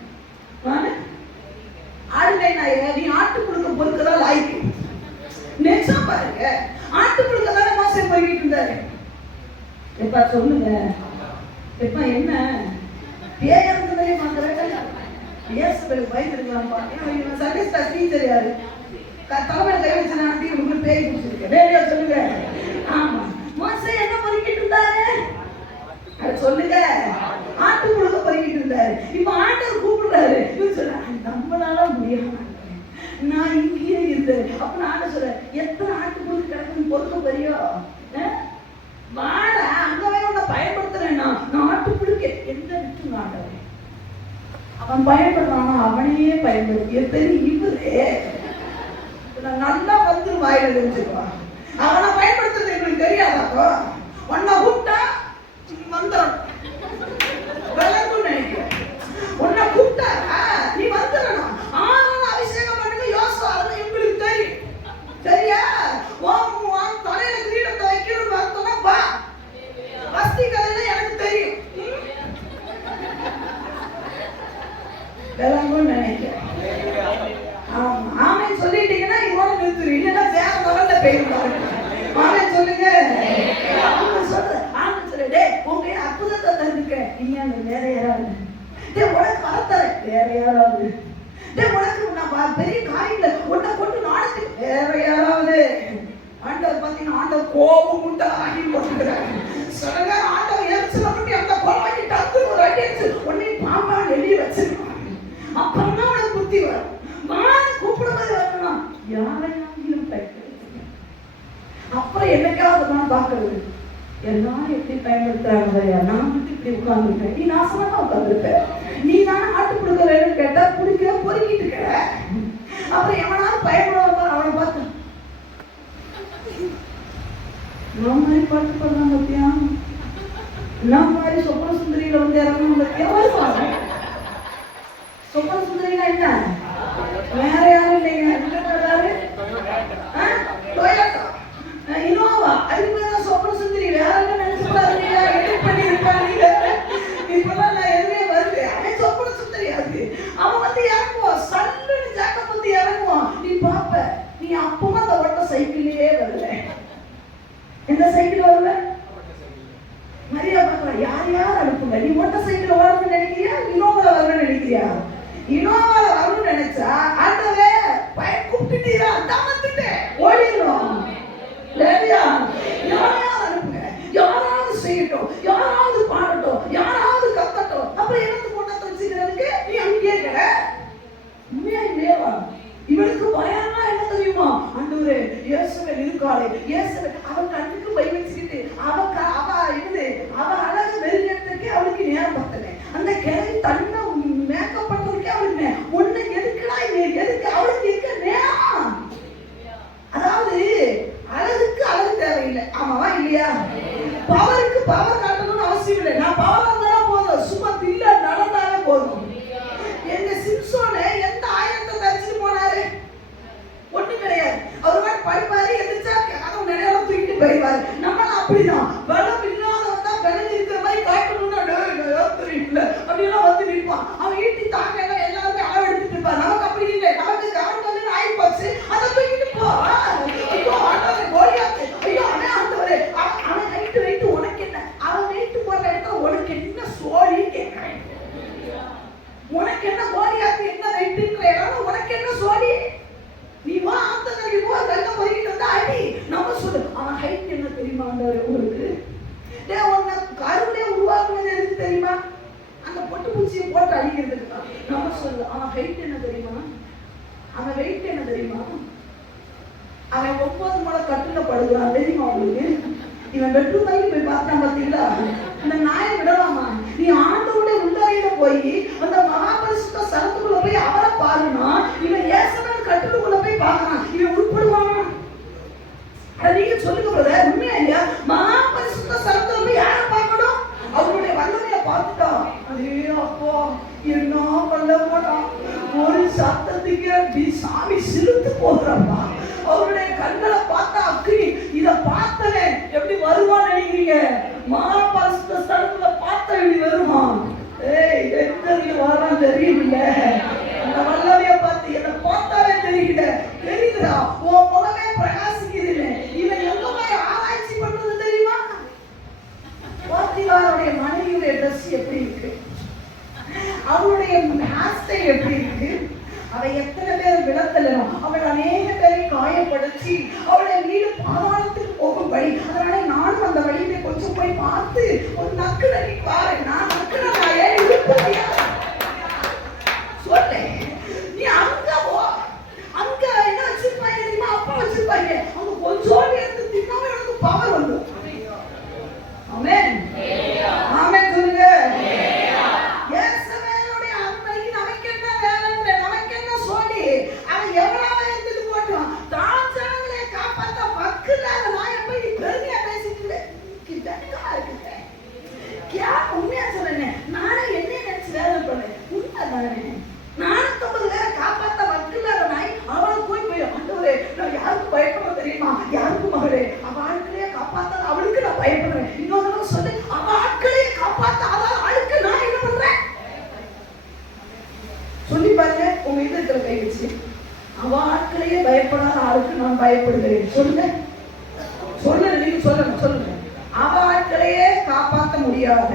ஆடுலை நாய் நீ ஆட்டு கொடுக்க பொறுக்கதான் லாய்க்கு நெச்சம் பாருங்க. ஆட்டு கொடுக்க தானே மாசம் போய்கிட்டு இருந்தாரு. எப்பா சொல்லுங்க, எப்பா என்ன பேயறதுலயே மாத்திர இயேசுவுக்கு பயந்துருக்கலாம்பா. இவன் சர்வீஸ் டீச்சர் யாரு? தலைமையில கை வச்சு நடத்தி உங்களுக்கு பேய் பிடிச்சிருக்கேன். ரேடியோ சொல்லுங்க. ஆமா, மோசே என்ன பண்ணிக்கிட்டு இருந்தாரு? அது சொல்லுங்க. ஆட்டு புழுக்க பண்ணிக்கிட்டு இருந்தாரு. இப்ப ஆண்டவர் கூப்பிடுறாரு. நம்மளால முடியாது, நான் இங்கேயே இருந்தேன். அப்ப நான் சொல்றேன், எத்தனை ஆட்டு புழுக்கு கிடக்குன்னு பொறுக்க பெரியோ வாட அங்கவே உன்னை பயன்படுத்துறேன்னா நான் ஆட்டு புழுக்க எந்த விட்டு ஆண்டவன் அவன் பயன்படுறானா அவனையே பயன்படுத்திய பெரிய இவரே நல்லா வந்து வாயில தெரிஞ்சுக்குவான். அவனை பயன்படுத்துறது எங்களுக்கு தெரியாதாக்கோ. உன்னை கூப்பிட்டா வந்துடும் விளக்கும் நினைக்கிறேன். உன்னை கூப்பிட்டா நீ வந்துடணும். ஆனாலும் அபிஷேகம் பண்ணுங்க யோசனை அதெல்லாம் எங்களுக்கு தெரியும். சரியா? தலையில கிரீடத்தை வைக்கணும்னு வந்தோம்னா வா வஸ்தி கதையில எனக்கு தெரியும். விளங்கும்னு நினைக்கிறேன். ஆமா, ஆமென் சொல்லிட்டீங்கன்னா இதோட நிறுத்துறீங்க. இல்லைன்னா வேற லெவல்ல போயிருப்பாங்க. ஆமென் சொல்லுங்க. ஆமென் சொல்லு. டேய் உங்க அற்புதத்தை தந்துருக்கேன். நீ அந்த வேற யாராவது டேய் உனக்கு வளர்த்தற வேற யாராவது டேய் உனக்கு நான் பெரிய காரியங்களை உன்னை கொண்டு நாடத்து வேற யாராவது. ஆண்டவர் பார்த்தீங்கன்னா ஆண்டவர் கோபம் உண்டா ஆகி போட்டுக்கிறார். சில ஆண்டவர் எரிச்சல பண்ணி அந்த கோபத்தை டக்கு ஒரு அடி அடிச்சு உன்னை பாம்பா வெளியே வச்சிருக்கான். அப்பதான் உனக்கு புத்தி வரும். கூப்பிடும்போது வரணும் யாரையாங்கிலும் பயன்படுத்த. அப்புறம் என்னைக்காவது நான் பார்க்கறது எல்லாரும் எப்படி பயன்படுத்துறாங்க. நான் வந்து இப்படி உட்கார்ந்துருக்கேன், நீ நாசமா தான் உட்கார்ந்துருக்க. நீ தானே ஆட்டு கொடுக்க வேணும்னு கேட்டா குடிக்க பொறுக்கிட்டு இருக்க. அப்புறம் எவனாலும் பயன்படுவாங்க. அவனை பார்த்து நான் மாதிரி பாட்டு பண்ணலாம் பத்தியா, நான் மாதிரி சொப்பன சுந்தரியில வந்து இறங்கணும் பத்தியா. வருவாங்க சொப்பன சுந்தரினா என்ன? வேற யாரும் இல்லைங்க. இனோவா அதுக்குதான் சொப்பன சுந்தரி. வேற என்ன நினைச்சு பாருங்க, எடிட் பண்ணி இருப்பாங்க. இப்பெல்லாம் நான் எதுவுமே வருது. அவன் சொப்பன சுந்தரி. அது அவன் வந்து இறங்குவான், சல்லுன்னு ஜாக்க வந்து இறங்குவான். நீ பாப்ப, நீ அப்பமா அந்த ஓட்ட சைக்கிள்லயே வரல. எந்த சைக்கிள் வரல? மரியா பாக்கல. யார் யார் அனுப்புங்க. நீ ஓட்ட சைக்கிள் வரணும்னு நினைக்கிறியா, இனோவால வரணும்னு நினைக்கிறியா? இனோவால வரணும்னு நினைச்சா ஆண்டவே பயம் கூப்பிட்டுட்டீரா, அதான் வந்துட்டேன் ஓடிடுவோம். லேடியா யாராவது அனுப்புங்க, யாராவது செய்யட்டும், யாராவது பாடட்டும், யாராவது கத்தட்டும். அப்புறம் எனக்கு கொண்டாந்து வச்சுக்கிறதுக்கு நீ அங்கேயே கிட. உண்மையா இல்லையா? இவனுக்கு பயம்னா என்ன தெரியுமா? ஆண்டவரே இயேசுவே இருக்காளே, இயேசுவே அவன் கண்ணுக்கு பை வச்சுக்கிட்டு அவ அழகு நெருங்கத்துக்கே அவளுக்கு நேரம் பத்தல. அந்த கிளை தன்னை மேக்கப் பண்றதுக்கே அவளுக்கு ஒண்ணு எதுக்குடா எதுக்கு அவளுக்கு இருக்க நேரம். அதாவது அழகுக்கு அழகு தேவையில்லை. ஆமாவா இல்லையா? பவருக்கு பவர் காட்டணும்னு அவசியம் இல்லை. நான் பவர் இருந்தா போதும், சும்மா தில்ல நடந்தாலே போதும். எங்க சிம்சோனே எந்த ஆயிரத்தை தரிச்சுட்டு போனாரு? ஒண்ணு கிடையாது. அவர் மாதிரி படிப்பாரு, எதிர்த்தா கதவு நிறைய தூக்கிட்டு போயிடுவாரு. நம்மளாம் அப்படிதான். பலம் இல்லாதவன் தான் பலம் இருக்கிற மாதிரி காட்டணும்னு தெரியல அப்படியெல்லாம் வந்து நிற்பான். அவன் ஈட்டி தாங்க எல்லாருமே அளவு எடுத்துட்டு இருப்பான். நமக்கு அப்படி இல்லை. நமக்கு கவனம் வந்து ஆகி போச்சு, அதை தூக்கிட்டு போ. ஐயோ ஆண்டவரே கோலியாத்து, ஐயோ அவன் ஆண்டவரே அவன் நைட்டு வைத்து உனக்கு என்ன? அவன் நைட்டு போற இடத்துல உனக்கு என்ன சோழி கேட்கிறேன். உனக்கு என்ன கோலியாத்து, என்ன நைட்டுன்ற இடம், உனக்கு என்ன சோழி? நீ வா ஆத்தங்கரைக்கு போ, கண்ணை பொறுக்கிட்டு வந்து அடி. நம்ம சொல்லு அவன் ஹைட் என்ன தெரியுமா? ஆண்டவரே உங்களுக்கு உன்னை கருவிலே உருவாக்குனது எதுக்கு தெரியுமா? அந்த பொட்டு பூச்சியை போட்டு அடிக்கிறதுக்கு தான். நம்ம சொல்லு அவன் ஹைட் என்ன தெரியுமா? அவன் வெயிட் என்ன தெரியுமா? அவன் 9 முளை கட்டுல படுகிறான் தெரியுமா உங்களுக்கு? இவன் பெட்ரூம் வரைக்கும் போய் பார்த்தான் பார்த்தீங்களா? இந்த நாயை விடலாமா? நீ ஆண்டவருடைய உள்ளறையில போய் அந்த மகாபரிசுத்த ஸ்தலத்துக்குள்ள போய் அவரை பாருனா, இவன் ஏசனன் கட்டுக்குள்ள போய் பார்க்கறான். இவன் உருப்படுவானா? நீங்க சொல்லுங்க பிரதர், உண்மையா இல்லையா? மகாபரிசுத்த ஸ்தலத்துல போய் யாரை பார்க்கணும்? அவருடைய வல்லமையை பார்த்துட்டா. அதே அப்போ என்ன பண்ண போனா ஒரு சத்தத்துக்கு சாமி சிலுத்து போகிறப்பா. அவருடைய கண்களை பார்த்தா அக்னி. இத பார்த்தனே எப்படி வருவான்னு நினைக்கிறீங்க? மகாபரிசுத்த ஸ்தலத்துல பார்த்தா எப்படி வருமா? எங்க வரான்னு தெரியல. அந்த வல்லமையை பார்த்து என்ன பார்த்தாவே தெரியல. தெரியுதா? உன் முகமே பிரகாசிக்குது. இவன் எங்க போய் ஆராய்ச்சி பண்றது தெரியுமா? போத்திபாருடைய மனைவியுடைய ட்ரெஸ் எப்படி இருக்கு? உங்க இதயத்துல கை வச்சு, அவ ஆட்களையே பயப்படாத ஆளுக்கு நான் பயப்படுகிறேன். சொல்லுங்க, சொல்லுங்க, நீங்க சொல்லுங்க, சொல்லுங்க. அவ ஆட்களையே காப்பாற்ற முடியாத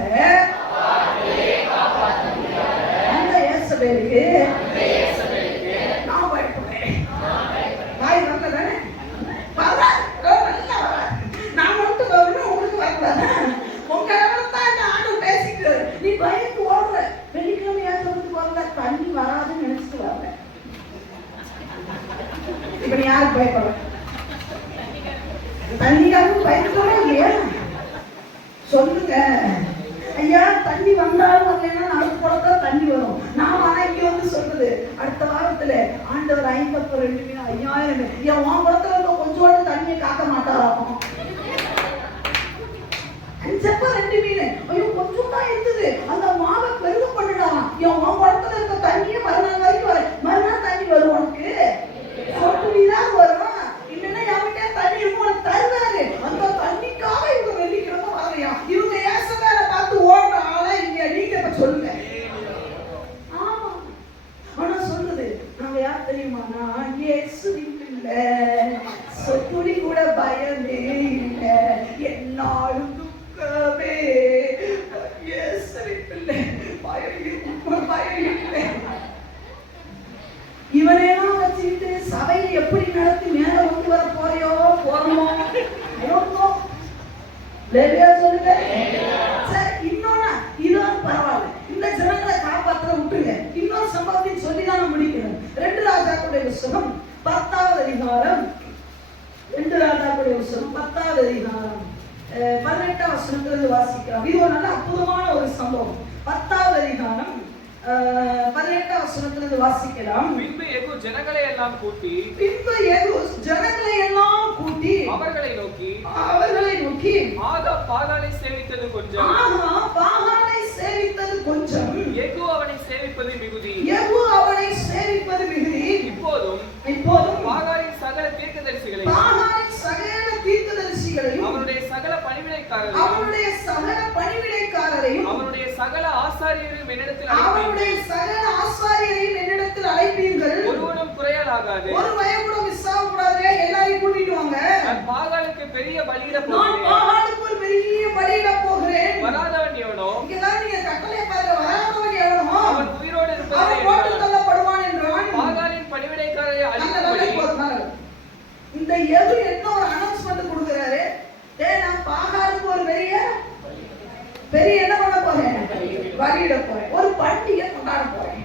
அந்த இயேசுவேலுக்கு நான் பயப்படுறேன். வாய் நல்லதானே? நான் மட்டும் வரணும், உங்களுக்கு வரக்கூடாது. உங்க தான் இந்த ஆண்டு பேசிட்டு நீ பயந்து ஓடுற. வெள்ளிக்கிழமை சொல்லிட்டு வரல, தண்ணி வராதுன்னு நினைச்சிட்டு வரல. இப்ப நீ யாருக்கு பயப்படுற? தண்ணிக்காக பயப்படுறா இல்லையா? சொல்லுங்க ஐயா. தண்ணி வந்தாலும் வரலன்னா நமக்கு போலதான் தண்ணி வரும். நான் ஆனா இங்க வந்து சொல்றது, அடுத்த வாரத்துல ஆண்டவர் 52 மீன் 5000 என் உன் குளத்துல இருக்க கொஞ்சோட தண்ணியை காக்க மாட்டாராம். 2 மீன் ஐயோ கொஞ்சம் தான் இருந்தது, அந்த மாவை பெருக பண்ணிடாராம். என் உன் குளத்துல இருக்க தண்ணியே மறுநாள் வரைக்கும் வர, மறுநாள் தண்ணி வரும் உனக்கு, சொட்டுதான் வரும். இல்லைன்னா என்கிட்ட தண்ணி இருக்கும் உனக்கு தருவாரு. அந்த தண்ணிக்காக இவங்க வெள்ளிக்கிழமை வரையா? இவங்க ஏசவேல பார்த்து ஓடுற ஆளா இங்க நீங்க இப்ப சொல்லுங்க. ஆமா, ஆனா சொல்றது நாங்க யார் தெரியுமா? நான் இயேசுவின் பிள்ளை, சொத்துடி கூட பயமே இல்லை, என்னாலும் துக்கமே. இயேசுவின் பிள்ளை, பயம் இல்லை. இவனேதான் வச்சுக்கிட்டு சபையை எப்படி நடத்தி மேல கொண்டு வர போறியோ போறோமோ சொல்லுங்க. சரி, இன்னொன்னு இதுவும் பரவாயில்ல, இந்த ஜனங்களை காப்பாற்ற விட்டுருங்க. இன்னொரு சம்பவத்தையும் சொல்லிதான் முடிக்கணும். 2 ராஜாக்களுடைய புஸ்தகம் 10வது அதிகாரம், 2 ராஜாக்களுடைய புஸ்தகம் 10வது அதிகாரம் 18ஆம் வசனத்திலிருந்து வாசிக்கலாம். இது ஒரு நல்ல அற்புதமான ஒரு சம்பவம். 10வது அதிகாரம் 18ஆம் வசனத்திலிருந்து வாசிக்கலாம். பின்பு யெகூ ஜனங்களை எல்லாம் கூட்டி அவர்களை நோக்கி ஆகா பாகாலை சேவித்தது கொஞ்சம், யெகூ அவனை சேவிப்பது மிகுதி. இப்போதும் பாகாலின் சகல தீர்க்கதரிசிகளையும் அவருடைய சகல பணிவிடைக்காரரையும் அவருடைய சகல ஆசாரியரையும் என்னிடத்தில் அழைப்பீர்கள். ஒருவனும் குறையலாகாது, ஒரு பயம் கூட மிஸ் ஆகக்கூடாது. எல்லாரையும் கூட்டிட்டு வாங்க. நான் பாகாலுக்கு பெரிய பலியிட போகிறேன். வராதவன் எவனோ, இங்கதான் நீங்க கட்டளை பாருங்க, வராதவன் எவனோ அவன் உயிரோடு இருப்பதை தள்ளப்படுவான் என்றான். பாகாலின் பணிவிடைக்காரரை அழிக்கும்படி இந்த யெகூ என்ன ஒரு அனௌன்ஸ்மென்ட் கொடுக்கிறாரு. நான் பாகாலுக்கு ஒரு பெரிய என்ன பண்ண போறேன்? வழியிட போறேன், ஒரு பண்டிகை கொண்டாட போறேன்.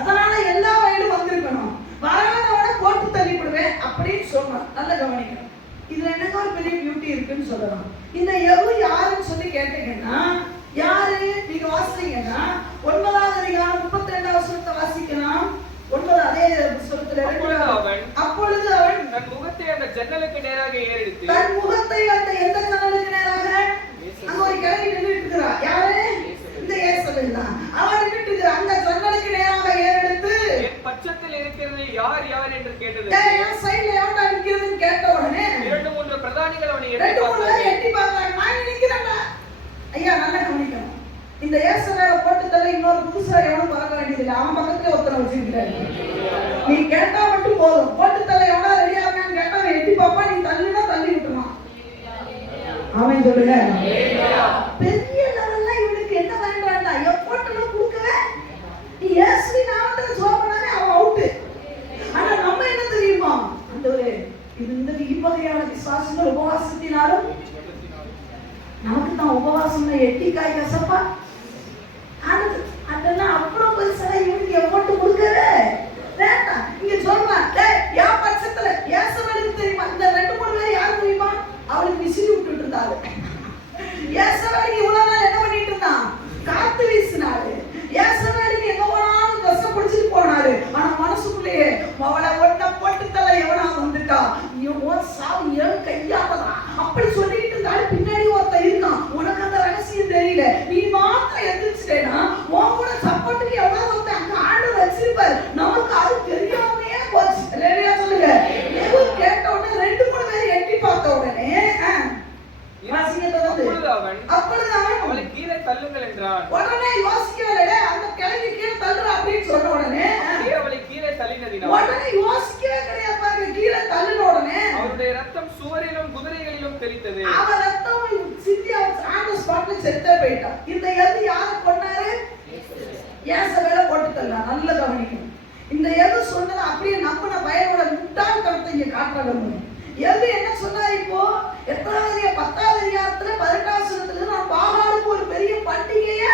அதனால எல்லா வயலும் வந்திருக்கணும், வராதவனை போட்டு தள்ளிவிடுவேன் அப்படின்னு சொன்னான். நல்ல கவனிக்கணும். இதுல என்னங்க ஒரு பெரிய பியூட்டி இருக்குன்னு சொல்லலாம். இந்த யெகூ யாருன்னு சொல்லி கேட்டீங்கன்னா யாரு? நீங்க வாசிச்சீங்கன்னா 9வது அதிகாரம் 32ஆம் வசனத்தை வாசிக்கலாம். 9 அதே புத்தகத்துல அப்பொழுது அவன் தன் முகத்தை அந்த ஜன்னலுக்கு நேராக ஏறெடுத்து, தன் முகத்தை அந்த எந்த ஜன்னலுக்கு நேராக? அங்க ஒரு கிளவி நின்னுட்டு இருக்கிறா. யாரு? இந்த இயேசுவேல் தான். அவன் நின்னுட்டு இருக்கிற அந்த ஜன்னலுக்கு நேராக ஏறெடுத்து, என் பட்சத்தில் இருக்கிறது யார் யார் என்று கேட்டது. என் சைடுல எவன்டா நிக்கிறதுன்னு கேட்ட உடனே 2-3 பிரதானிகள் அவனை எட்டி பார்த்தாங்க. நான் நிக்கிறேன்டா. ஐயா நல்லா கவனிக்கணும். இந்த இயேசுவேலை போட்டு தள்ள இன்னொரு புதுசா எவனும் பார்க்க வேண்டியதில்லை. அவன் பக்கத்துல ஒருத்தனை வச்சிருக்கிறாரு. நீ கேட்டா மட்டும் போதும். போட்டு தள்ள எவனா ரெடியா இருக்கான்னு கேட்டா எட்டி பாப்பா, நீ தள்ளினா தள்ளி விட்டுருவான். அவன் சொல்லுங்க. பெரிய லெவல்ல இவனுக்கு என்ன வேண்டாம்டா, எப்போட்டெல்லாம் கொடுக்கவே நீ இயேசுவி நாமத்துல சோபனானே அவன் அவுட். ஆனா நம்ம என்ன தெரியுமா? ஆண்டவரே, இந்த இவ்வகையான விசுவாசங்கள் உபவாசத்தினாலும் நமக்கு தான் உபவாசம்னா எட்டி காய் கசப்பா. அதெல்லாம் அப்புறம் பெருசா இவனுக்கு எவ்வளவு கொடுக்கவே வேண்டாம். இங்க சொல்றான், என் பட்சத்துல இயேசுவேலுக்கு தெரியுமா? இந்த 2-3 பேர் யாரு தெரியுமா? அவளுக்கு விசிறி விட்டுட்டு இருந்தாரு. இயேசுவேலுக்கு இவ்வளவு நாள் என்ன பண்ணிட்டு இருந்தான்? காத்து வீசினாரு. இயேசுவேலுக்கு எங்க போனாலும் கஷ்டம் பிடிச்சிட்டு போனாரு. ஆனா மனசுக்குள்ளேயே அவளை ஒட்ட போட்டு தலை எவனா வந்துட்டா, சாவு ஏன் கையாதான் அப்படி சொல்லிட்டு இருந்தாரு. பின்னாடி ஒருத்தன் இருக்கான், உனக்கு அந்த ரகசியம் தெரியல. நீ மாத்திரம் எதிர்ச்சிட்டேன்னா உன் கூட சப்போர்ட்டுக்கு எவ்வளவு வந்து அங்க ஆடு வச்சிருப்பாரு. நமக்கு அது தெரியாமையே போச்சு. சொல்லுங்க. கேட்ட உடனே 2-3 பேர் எட்டி பார்த்த உடனே அப்பொழுது அவன் அவளை கீழே தள்ளுங்கள் என்றான். உடனே யோசிக்கவே, அந்த கிழவி கீழே தள்ளுற அப்படின்னு சொன்ன உடனே அவளை கீழே இந்த எது சொன்னதை அப்படியே நம்பின பயனோட முட்டாள்தனத்தை இங்க காட்டுறாங்க. எது என்ன சொன்னா இப்போ எத்தனாவது 10வது அதிகாரத்துல 18வது வசனத்துல நான் பாகாலுக்கு ஒரு பெரிய பண்டிகைய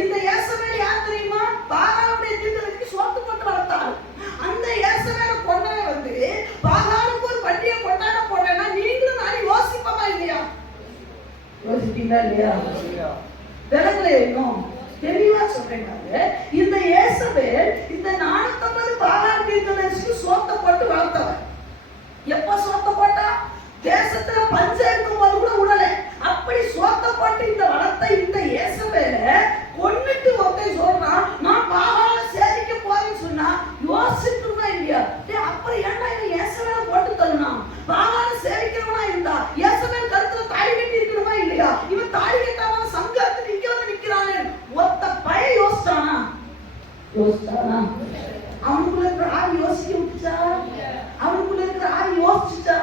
இந்த யேசபேல் யார் தெரியுமா? பாகாலுடைய தீர்க்கதரிசிக்கு சோத்து போட்டு வளர்த்தாள். அந்த யேசபேல கொண்டவே வந்து பாகாலுக்கு ஒரு பண்டிகை கொண்டாட போறேன்னா நீங்களும் நானும் யோசிப்போமா இல்லையா? யோசிப்பீங்களா இல்லையா? விலங்குல இருக்கும் தெளிவா சொல்றேங்க. இந்த யேசபேல் இந்த 450 பாகால் தீர்க்கதரிசிக்கு சோத்தை போட்டு வளர்த்தவன். எப்ப சோத்த போட்டா? தேசத்துல பஞ்சம் இருக்கும் போது கூட உடல. அப்படி சோத்த போட்டு இந்த வளர்த்த இந்த யேசபேல கொன்னுட்டு ஒருத்தன் சொல்றான் நான் பாகால சேதிக்க போறேன்னு சொன்னா யோசிச்சுமா இல்லையா? அப்புறம் ஏன்டா இவன் யேசபேல போட்டு தள்ளுனா? பாகால சேவிக்கிறவனா இருந்தா யேசபேல் கருத்துல தாடி கட்டி இருக்கணுமா இல்லையா? இவன் தாடி கட்டாம சங்கத்துல இங்க வந்து நிக்கிறானே ஒத்த பய யோசிச்சானா? அவனுக்குள்ள இருக்கிற ஆவி யோசிக்க விட்டுச்சா? அவனுக்குள்ள இருக்கிற ஆவி யோசிச்சுச்சா?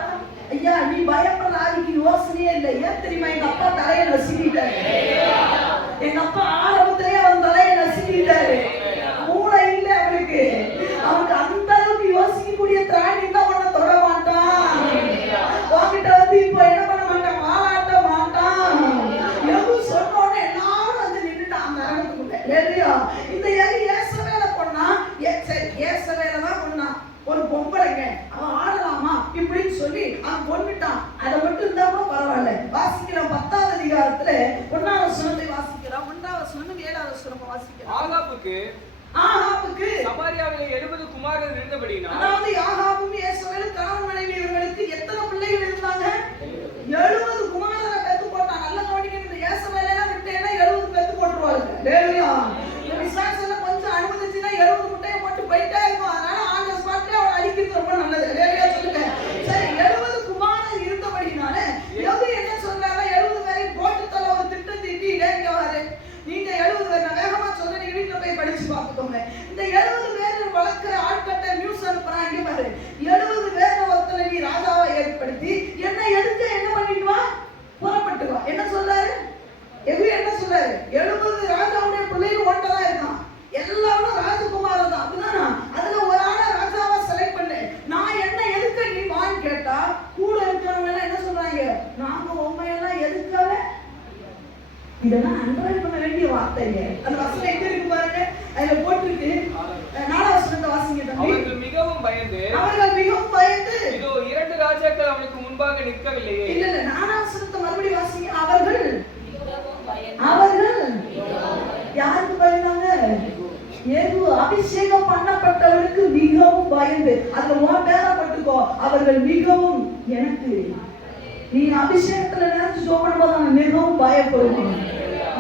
ஐயா நீ பயப்படுற ஆவிக்கு யோசனையே இல்லை. ஏன் தெரியுமா? எங்க அப்பா தலையை நசுக்கிட்டாரு. எங்க அப்பா ஆரம்பத்திலேயே அவன் தலையை நசுக்கிட்டாரு. மூளை இல்லை அவனுக்கு. அவனுக்கு அந்த அளவுக்கு யோசிக்கக்கூடிய திராணி தான் உன்னை தொட மாட்டான். உன்கிட்ட வந்து இப்போ என்ன பண்ண மாட்டான்? வாழாட்ட மாட்டான். எது சொன்னோட எல்லாரும் வந்து நின்றுட்டான் அந்த அரங்கத்துக்குள்ள. இந்த யேசபேல கொன்னா யேசபேல தான் கொன்னா ஒரு பொம்பளைங்க அவன் ஆடலாமா இப்படின்னு சொல்லி அவன் கொண்டுட்டான். அதை மட்டும் இருந்தா கூட பரவாயில்ல. வாசிக்கலாம் 10வது அதிகாரத்துல 1வது வசனத்தை வாசிக்கலாம். 1வது வசனம் 7வது வசனம் வாசிக்கலாம். ஆகாபுக்கு சமாரியாவிலே 70 குமாரர் இருந்தபடியினால், அதாவது ஆகாபும் யேசபேலும் கணவன் மனைவி இவர்களுக்கு எத்தனை பிள்ளைகள் இருந்தாங்க? 70 குமாரரை பெத்து போட்டான். நல்ல கவனிக்கணும். இந்த யேசபேல எல்லாம் விட்டேன்னா 70 பெத்து போட்டுருவாங்க. ஹalleluya. இந்த விசுவாசத்துல கொஞ்சம் அனுமதிச்சுனா 70 முட்டையை போட்டு போயிட்டே இருக்கும். அதனால ஆன் ஸ்பாட்ல அவளை அழிக்கிறது ரொம்ப நல்லது. ஹalleluya சொல்லுங்க. சரி 70 குமாரர் இருந்தபடினால யோபு என்ன சொல்றாங்க? 70 பேரை போட்டு தள்ள ஒரு திட்டம் தீட்டி இங்க வாரு. நீங்க 70 பேர் நான் வேகமா சொல்றேன். நீங்க வீட்டுல போய் படிச்சு பார்த்துக்கோங்க. இந்த 70 பேர் வளர்க்கிற ஆட்கட்ட நியூஸ் அனுப்புறாங்க. இங்க பாரு 70 பேர் ஒருத்தனை நீ ராஜாவை ஏற்படுத்தி என்ன எடுத்து என்ன பண்ணிட்டு வா? புறப்பட்டு வா. என்ன சொல்றாரு? எது என்ன சொல்றாரு? 70 ராஜாவுடைய பிள்ளைகள் ஓட்டதா இருக்கான். எல்லாரும் ராஜகுமாரன் தான். அப்படின்னா அதுல ஒரு ஆளை ராஜாவா செலக்ட் பண்ணு. நான் என்ன எதுக்க நீ வான்னு கேட்டா கூட இருக்கிறவங்க எல்லாம் என்ன சொல்றாங்க? நாங்க உண்மையெல்லாம் எதுக்காக? இதெல்லாம் அண்டர்லைன் பண்ண வேண்டிய வார்த்தைங்க. அந்த வசனம் எங்க இருக்கு பாருங்க. அதுல போட்டுருக்கு. 4வது வசனத்தை வாசிங்க தம்பி. அவர்கள் மிகவும் பயந்து இதோ 2 ராஜாக்கள் அவனுக்கு முன்பாக நிற்கவில்லையே. இல்ல 4வது வசனத்தை மறுபடியும் வாசிங்க. அவர்கள் யாருக்கு பயந்தாங்க? ஏது அபிஷேகம் பண்ணப்பட்டவனுக்கு மிகவும் பயந்து. அதுல உன் பேரை பட்டுக்கோ. அவர்கள் மிகவும் எனக்கு நீ அபிஷேகத்துல நினைச்சு ஜோபன போது மிகவும் பயப்படுவாங்க.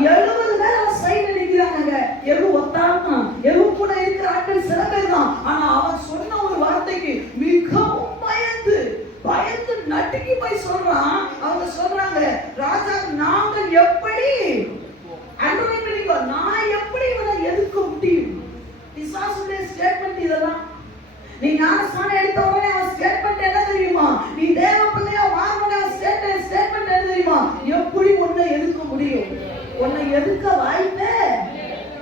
70 பேர் அவன் சைடுல நிக்கிறாங்க. எது ஒத்தானா எது கூட இருக்கிற ஆட்கள் சில பேர் தான். ஆனா அவன் சொன்ன ஒரு வார்த்தைக்கு மிகவும் பயந்து நட்டுக்கி போய் சொல்றான். அவங்க சொல்றாங்க ராஜா நாங்கள் எப்படி நான் எப்படி இவனை எதுக்க முடியும்? பிசாசுடைய ஸ்டேட்மெண்ட் இதெல்லாம். நீ ஞானஸ்நானம் எடுத்த உடனே அவன் ஸ்டேட்மெண்ட் என்ன தெரியுமா? நீ தேவ பிள்ளையா மாறணும். ஸ்டேட்மெண்ட் என்ன தெரியுமா? எப்படி உன்னை எதுக்க முடியும்? உன்னை எதுக்க வாய்ப்பே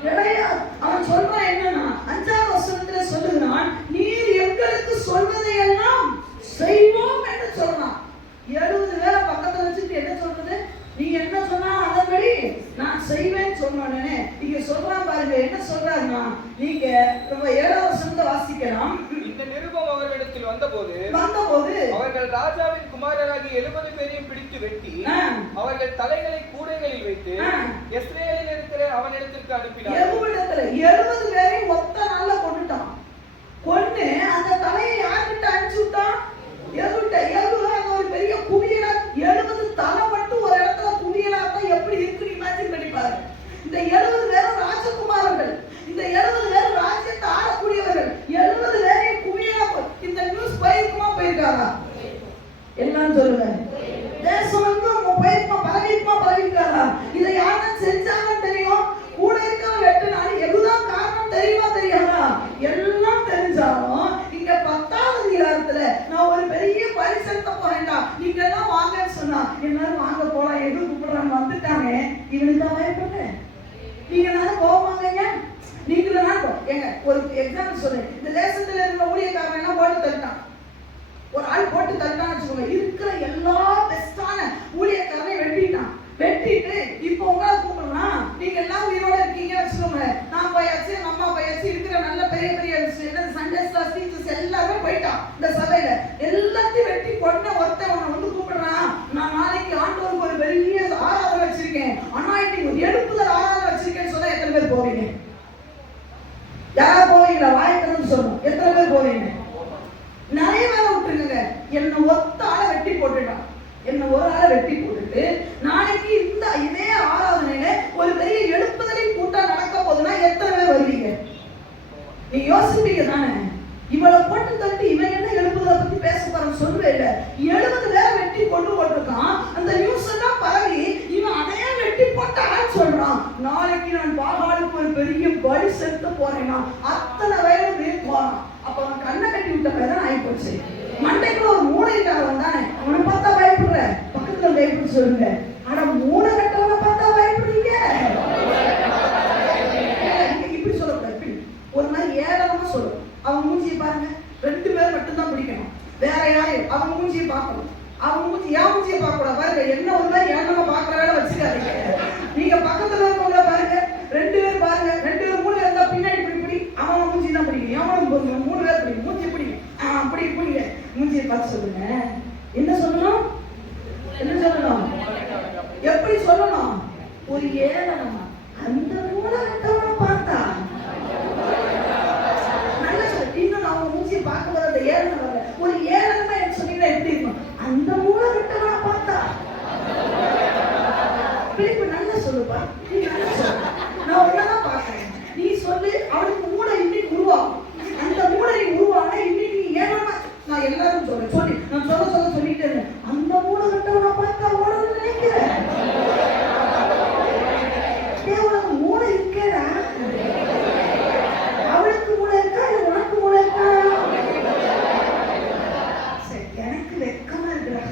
கிடையாது. அவன் சொல்றான் என்னன்னா 5வது வசனத்துல சொல்லுகிறான் நீர் எங்களுக்கு சொல்வதையெல்லாம் செய்வோம் என்று சொல்றான். 70 பேரை பக்கத்துல வச்சுட்டு என்ன சொல்றது? நீங்க என்ன சொன்னா அதன்படி நான் செய்வேன்னு சொன்னோடனே நீங்க சொல்றான் பாருங்க. என்ன சொல்றாருன்னா நீங்க 7வது வசனத்தை வாசிக்கலாம். இந்த நிருபம் அவர்களிடத்தில் வந்தபோது அவர்கள் ராஜாவின் குமாரராகிய 70 பேரையும் பிடித்து வெட்டி அவர்கள் தலைகளை கூடைகளில் வைத்து எஸ்ரேலில் இருக்கிற அவனிடத்திற்கு அனுப்பினார். 70 பேரை சொல்றேன். இந்த தேசத்துல இருக்கிற ஊழியக்காரன் எல்லாம் போட்டு தள்ளிட்டான். ஒரு ஆள் போட்டு தள்ளிட்டான்னு வச்சுக்கோங்க, இருக்கிற எல்லா பெஸ்டான ஊழியக்காரனையும் வெட்டிட்டு இப்போ உங்களை கூப்பிடலாம், நீங்க எல்லாம் உயிரோட இருக்கீங்க வச்சுக்கோங்க, நான் போயாச்சு, அம்மா போயாச்சு, இருக்கிற நல்ல பெரிய பெரிய சண்டே கிளாஸ் டீச்சர்ஸ் எல்லாருமே போயிட்டான். இந்த சபையில எல்லாத்தையும் வெட்டி கொண்ட ஒருத்தன் உன்னை வந்து கூப்பிடுறான், நான் நாளைக்கு ஆண்டவருக்கு ஒரு பெரிய ஆராதனை வச்சிருக்கேன், அனாயிட்டிங் எழுப்புதல் ஆராதனை வச்சிருக்கேன்னு சொன்னா எத்தனை பேர் போவீங்க? யாரா போவீங்களா? வாய்க்கணும்னு சொல்லணும். எத்தனை பேர் போவீங்க? நிறைய பேரை விட்டுருங்க. என்ன ஒத்த ஆளை வெட்டி போட்டுட்டான். என்ன ஒரு ஆளை வெட்டி போட்டுட்டு நாளைக்கு இந்த இதே ஆராதனையில ஒரு பெரிய எழுப்புதலை கூட்டம் நடக்க போதுன்னா எத்தனை பேர் வருவீங்க? நீ யோசிப்பீங்க தானே? இவளை போட்டு தட்டி இவன் என்ன எழுப்புதலை பத்தி பேச போறான்னு சொல்லவே இல்லை. 70 பேரை வெட்டி கொண்டு போட்டிருக்கான். அந்த நியூஸ் எல்லாம் பரவி இவன் அதையே வெட்டி போட்டான்னு சொல்றான். நாளைக்கு நான் பாகாலுக்கு ஒரு பெரிய பலி செலுத்த போறேன்னா அத்தனை வயது போறான். அப்ப அவன் கண்ணை கட்டி விட்ட பேர் ஆகி போச்சு. மண்டைக்குள்ள ஒரு மூளைக்கார வந்தானே, அவனை பார்த்தா பயப்படுற, பக்கத்துல பயப்பட சொல்லுங்க. ஆனா மூளை கட்டவனை பார்த்தா பயப்படுறீங்க. இப்படி சொல்லக்கூடாது, ஒரு மாதிரி ஏளனமா சொல்லணும். அவன் மூஞ்சியை பாருங்க, 2 பேர் மட்டும்தான் பிடிக்கணும், வேற யாரையும் அவன் மூஞ்சியை பார்க்கணும். அவன் மூஞ்சி ஏன் மூஞ்சியை பார்க்க கூடாது பாருங்க. என்ன ஒரு மாதிரி ஏளனமா பாக்குற வேலை வச்சுக்காதீங்க. நீங்க பக்கத்துல இருக்கவங்கள பாருங்க, 2 பேர் பாருங்க, 2 பேர் மூணு இருந்தா பின்னாடி பிடி, அவன் மூஞ்சி தான் பிடிக்கும், அவனும் 3 பேர் பிடிக்கும், மூஞ்சி பிடிக்கும். அப்படி பிடிங்க, மூஞ்சியை பார்த்து சொல்லுங்க. என்ன சொல்லணும்? என்ன சொல்லணும்? எப்படி சொல்லணும்? ஒரு ஏளனமா, அந்த மூலகத்தவனை பார்த்தா நல்ல சொல்லு. இன்னும் அவங்க மூஞ்சியை பார்க்க போது அந்த ஏளனம் வரல, ஒரு ஏளனமா என்ன சொன்னீங்கன்னா எப்படி இருக்கும்? அந்த மூலகத்தவனை பார்த்தா பிடிப்பு. நல்லா சொல்லுப்பா, நீ நல்லா சொல்லு, நான் ஒன்னதான் பார்க்கிறேன். நீ சொல்லு, அவனுக்கு மூளை இன்னைக்கு உருவாகும். அந்த மூளை உருவானா இன்னைக்கு நீ ஏளனமா, நான் எல்லாரும் சொல்றேன், சொல்லி நான் சொல்லிட்டு இருந்தேன். அந்த மூலகட்டவனை பார்த்தா ஓடணும்னு நினைக்கிறேன். உனக்கு மூளை இருக்கேடா, அவளுக்கு மூளை இருக்கா இல்ல உனக்கு மூளை இருக்கா? சரி, எனக்கு வெக்கமா இருக்குடா.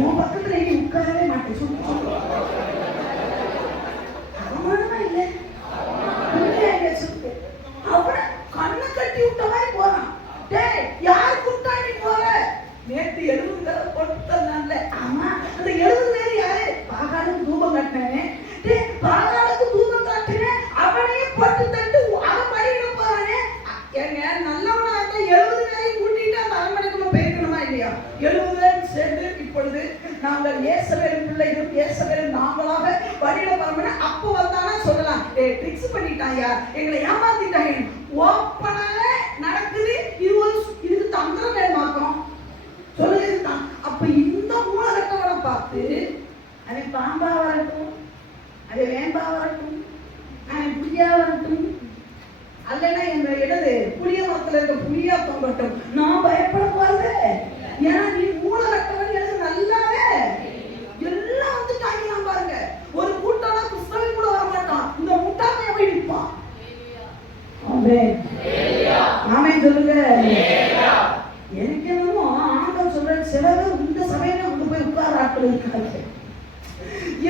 உன் பக்கத்துல நீ உட்காரவே மாட்டேன். சொல்லு, அவமானமா இல்ல? அவனை கண்ணை கட்டி விட்ட மாதிரி போறான். டேய், யார் கூட்டா நீ போற? நேற்று 70 பேரை போட்டுனால. ஆமா, அந்த 70 பேர் யாரு? பாகாலுக்கு தூபம் கட்டினே. டேய், பாகாலுக்கு தூபம் காட்டினேன், அவனையே போட்டு தட்டு அவன் படிக்க போறானே. ஏங்க, நல்லவனா இருந்தா 70 பேரையும் கூட்டிட்டு அந்த அரண்மனைக்குள்ள போயிருக்கணுமா இல்லையா? 70 பேரும் சேர்ந்து இப்பொழுது நாங்கள் இயேசுவின் பிள்ளைகள், இயேசுவின் நாங்களாக படியில போறோம்னா அப்போ வந்தானா சொல்லலாம், ஏய் ட்ரிக்ஸ் பண்ணிட்டாயா, எங்களை ஏமாத்திட்டாங்க. ஓப்பனால நடக்குது. இதுக்கு தந்திரம் வேணுமாக்கணும் சொல்லுங்க. அப்ப இந்த மூலகட்டவனை பார்த்து அவன் பாம்பா வரட்டும், அவன் வேம்பா வரட்டும், அவன் புளியா வரட்டும், அல்லனா எங்க இடது புளிய மரத்துல இருக்க புளியா தொங்கட்டும், நான் பயப்பட போறது. ஏன்னா நீ மூலகட்டவன் எனக்கு நல்லாவே எல்லாம் வந்துட்டாங்க பாருங்க. ஒரு கூட்டம்னா கிறிஸ்தவன் கூட வர மாட்டான், இந்த முட்டாமையை போய் நிற்பான். ஆமென் சொல்லுங்க. எனக்கு என்னமோ ஆண்டவர் சொல்ற சில பேர் இந்த சபையில கொண்டு போய் உட்கார ஆட்கள் இருக்காங்க.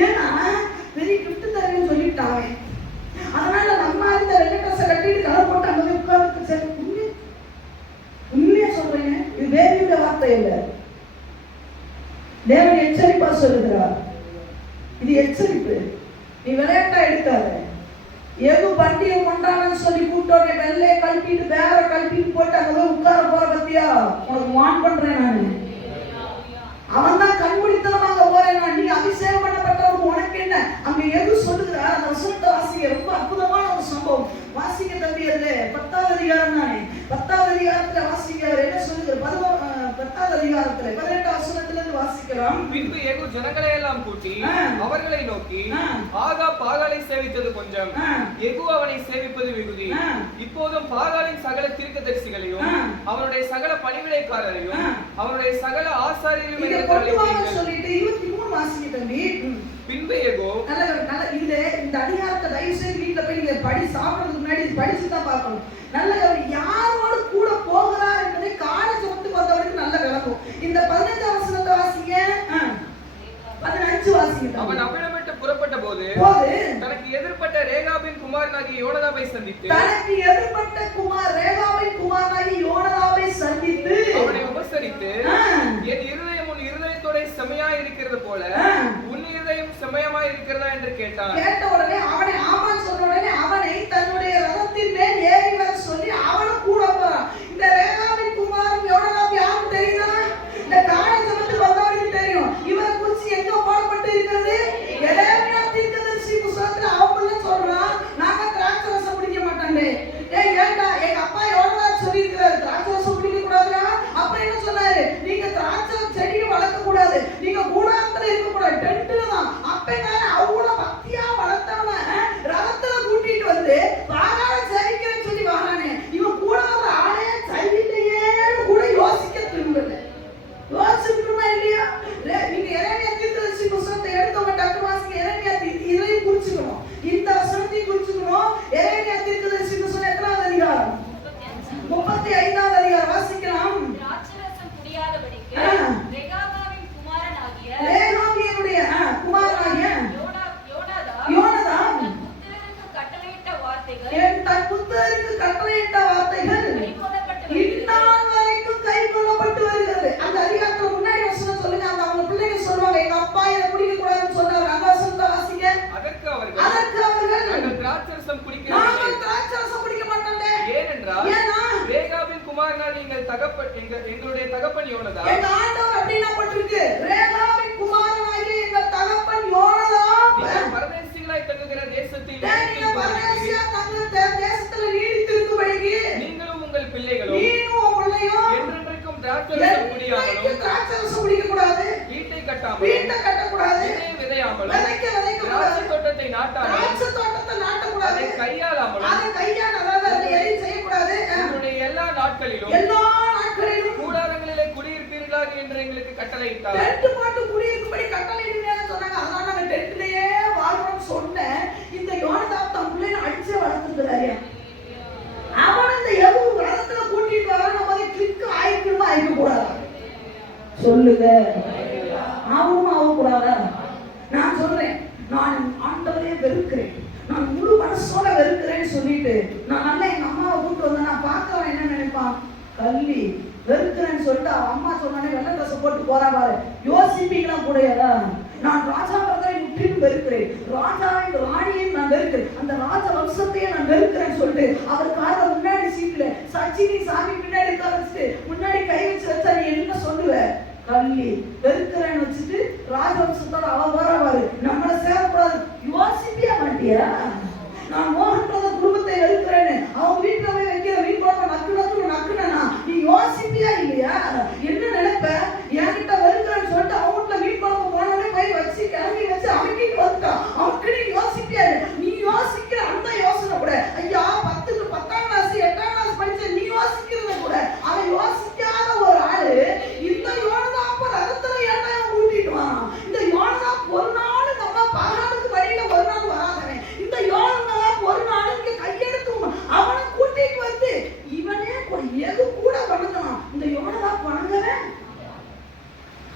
ஏன்னா பெரிய கிஃப்ட் தரேன்னு சொல்லிட்டாங்க. அதனால நம்ம இந்த வெள்ளை ட்ரெஸ்ஸை கட்டிட்டு கலர் போட்டு அங்க போய் உட்கார்ந்து சரி. உண்மையா சொல்றேங்க, இது தேவனுடைய வார்த்தை இல்ல, தேவன் எச்சரிப்பா சொல்லுகிறார். இது எச்சரிப்பு, நீ விளையாட்டா எடுக்காத. எது பண்டிகை கொண்டாடன்னு சொல்லி கூட்டோட வெள்ளைய கழட்டிட்டு வேற கழட்டிட்டு போட்டு அங்க போய் உட்கார போற பத்தியா, உனக்கு வான் பண்றேன் நானு. அவன் தான் கண்மூடித்தனமாக போறேன் நான். நீ அபிஷேகம் பண்ணப்பட்டவங்க உனக்கு என்ன? அங்க எது சொல்லுகிறார் அந்த வசனத்தை வாசிக்க. ரொம்ப அற்புதமான ஒரு சம்பவம் வாசிக்க தம்பி. அதுல 10வது அதிகாரம் தானே, 10வது அதிகாரத்துல வாசிக்கிறார். என்ன சொல்லுகிறார்? 10வது அதிகாரத்துல 18 வசனத்துல இருந்து வாசிக்கலாம். பின்பு யெகூ ஜனங்களை எல்லாம் கூட்டி அவர்களை நோக்கி, ஆகா பாகாலை சேவித்தது கொஞ்சம், யெகூ அவனை சேவிப்பது மிகுதி. இப்போதும் பாகாலின் சகல தீர்க்கதரிசிகளையும் அவனுடைய சகல பணிவிடைக்காரரையும் அவனுடைய சகல ஆசாரியரையும் சொல்லிட்டு 23 வாசிக்க தம்பி. பின்பு யெகூ நல்ல இந்த அதிகாரத்தை தயவு செய்து வீட்டுல போய் நீங்க படி சாப்பிடுறதுக்கு முன்னாடி படிச்சுதான் பார்க்கணும். நல்ல யாரோடு கூட போகிறார் என்பதை காலேஜ் வந்து வந்தவனுக்கு நல்ல விளக்கும். இந்த 15 வசனத்தை வாசிங்க, 15 வாசிங்க. அவன் அவ்விடமிட்டு புறப்பட்ட போது தனக்கு எதிர்ப்பட்ட ரேகாபின் குமாரனாகிய யோனதாபை சந்தித்து, தனக்கு எதிர்ப்பட்ட இருக்கிறது போல உன் இருதயம் செம்மையமாய் இருக்கிறதா என்று கேட்டான். கேட்ட உடனே அவனை ஆமான்னு சொன்ன உடனே அவனை தன்னுடைய ரதத்தின் மேல் ஏறி வர சொல்லி அவனும் கூட போறான். இந்த ரேகாபின் குமாரன் யோனதாப் யாரும் தெரியுதா? இந்த காலை சமத்தில் வந்தவனுக்கு தெரியும். இவரை குறிச்சு எங்க போடப்பட்டு இருக்கிறது? எரேமியா தீர்க்கதரிசி புத்தகத்துல அவங்கள சொல்றான், நாங்க திராட்சை ரசம் குடிக்க மாட்டோம்னு. ஏன்டா எங்க அப்பா யோனதாப் சொல்லி இருக்கிறாரு திராட்சை ரசம் குடிக்க கூடாதுடா. அப்ப என்ன சொன்னாரு? நீங்க திராட்சை செடியை வளர்க்க கூடாது, நீங்க கூடாரத்துல இருக்க கூடாது, டென்ட்ல தான். அப்ப அவ்வளவு பக்தியா வளர்த்தவன ரதத்துல கூட்டிட்டு வந்து பாராள சரிக்கிறேன்னு சொல்லி வரானே, இவன் கூட வர ஆளே சரியில்லையே கூட யோசிக்க திரும்பல. யோசிக்கணுமா இல்லையா? நீங்க எரேமியா தீர்க்கதரிசி புத்தகத்தை எடுத்தவங்க டக்கு வாசிங்க. எரேமியா இதையும் குறிச்சுக்கணும், இந்த வசனத்தையும் குறிச்சுக்கணும். எரேமியா தீர்க்கதரிசி புத்தகம் எத்தனாவது அதிகாரம்? 35வது அதிகாரம் வாசிக்கலாம். திராட்சரசம் குடியாதபடிக்கு ரெகாபாவின் குமாரனாகிய ரேகாபியனுடைய குமாரனாகிய யோனதாப் தன் புத்திரருக்கு கட்டளையிட்ட வார்த்தைகள் இந்நாள் வரைக்கும் கைக்கொள்ளப்பட்டு வருகிறது. அந்த அதிகாரத்துல முன்னாடி வசனம் சொல்லுங்க. அந்த அவங்க பிள்ளைங்க சொல்லுவாங்க, எங்க அப்பா இதை குடிக்க கூடாதுன்னு சொன்னார். அந்த வசனத்தை வாசிங்க. அதற்கு அவர்கள் நாங்கள் திராட்சரசம் குடிக்க மாட்டோம். ஏனென்றால் ரேகாபின் குமாரனாகிய எங்களுடைய தகப்பன் யோனதாப். எங்க ஆண்டவர் அப்படினா போட்டிருக்கு, ரேகாபின் குமாரனாகிய எங்கள் தகப்பன் யோனதாப் பரதேசிகளாய் தங்குகிற தேசத்தில் நீடித்திருக்கும்படிக்கு நீங்களும் உங்கள் பிள்ளைகளும் என்றென்றைக்கும் திராட்சரசம் குடிக்க கூடாது, வீட்டை கட்டாமலும் விதையாமலும் திராட்சை தோட்டத்தை நாட்டாமலும் அதை கையாளாமலும் உங்களுடைய எல்லா நாட்களிலும் கூடாரங்களிலே குடியிருப்பீர்களாக என்று எங்களுக்கு கட்டளையிட்டார். இந்த யோனதாப் தன் பிள்ளையை அடிச்சு வளர்த்துக்கிறாரு. அவன் இந்த எவ்வளவு ரதத்துல கூட்டிட்டு வர நம்ம கிளிக் ஆயிக்கணுமா ஆயிக்க கூடாதா? சொல்லுங்க. அவனும் ஆக கூடாதா? நான் சொல்றேன், நான் ஆண்டவரே வெறுக்கிறேன், நான் முழு மனசோட வெறுக்கிறேன்னு சொல்லிட்டு நான் நல்லா எங்க அம்மாவை கூப்பிட்டு வந்தேன். நான் பார்க்கறவன் என்ன நினைப்பான்? கல்வி வெறுக்கிறேன்னு சொல்லிட்டு அவன் அம்மா சொன்னானே வெள்ளை ட்ரெஸ் போட்டு போறா பாரு, யோசிப்பீங்களா கூடையதா? நான் ராஜா முற்றிலும் வெறுக்கிறேன், ராஜாவின் ராணியை நான் வெறுக்கிறேன், அந்த ராஜ வம்சத்தையே நான் வெறுக்கிறேன்னு சொல்லிட்டு அவருக்காக முன்னாடி சீட்ல சச்சினி சாமி பின்னாடி உட்கார வச்சுட்டு முன்னாடி கை வச்சு வச்சா நீ என்ன சொல்லுவ? கல்வி வெறுக்கிறேன்னு வச்சுட்டு ராஜவம்சத்தோட அவன் வரவாரு, நம்மளை சேரக்கூடாது. யோசிப்பியா மாட்டியா? நான் மோகன் குடும்பத்தை வெறுக்கிறேன்னு அவன் வீட்டுல போய் வைக்கிற வீட்டு நக்குனா நீ யோசிப்பியா இல்லையா? என்ன நினைப்ப? என்கிட்ட வெறுக்கிறேன்னு சொல்லிட்டு அவங்க வீட்டுல வீட்டு குழம்பு போனோடனே போய் வச்சு கிளம்பி வச்சு அவன்கிட்ட வந்துட்டான். அவனுக்கு நீ யோசிப்பியா? நீ யோசிக்கிற அந்த யோசனை கூட, ஐயா 10ஆம் கிளாஸ் 8ஆம் கிளாஸ் படிச்ச நீ யோசிக்கிறத கூட அவன் யோசிக்காத ஒரு ஆளு இந்த யோனதாப் ரதத்துல ஏன்டா கூட்டிட்டு வரான்? இந்த யோனதாப் ஒரு நாள் நம்ம பாகாலுக்கு வழியில ஒரு நாள் வராதவன். இந்த யோனதாப் ஒரு நாள் இங்க கையெடுத்து அவனை கூட்டிட்டு வந்து இவனே எது கூட வணங்கலாம். இந்த யோனதாப் வணங்கவன்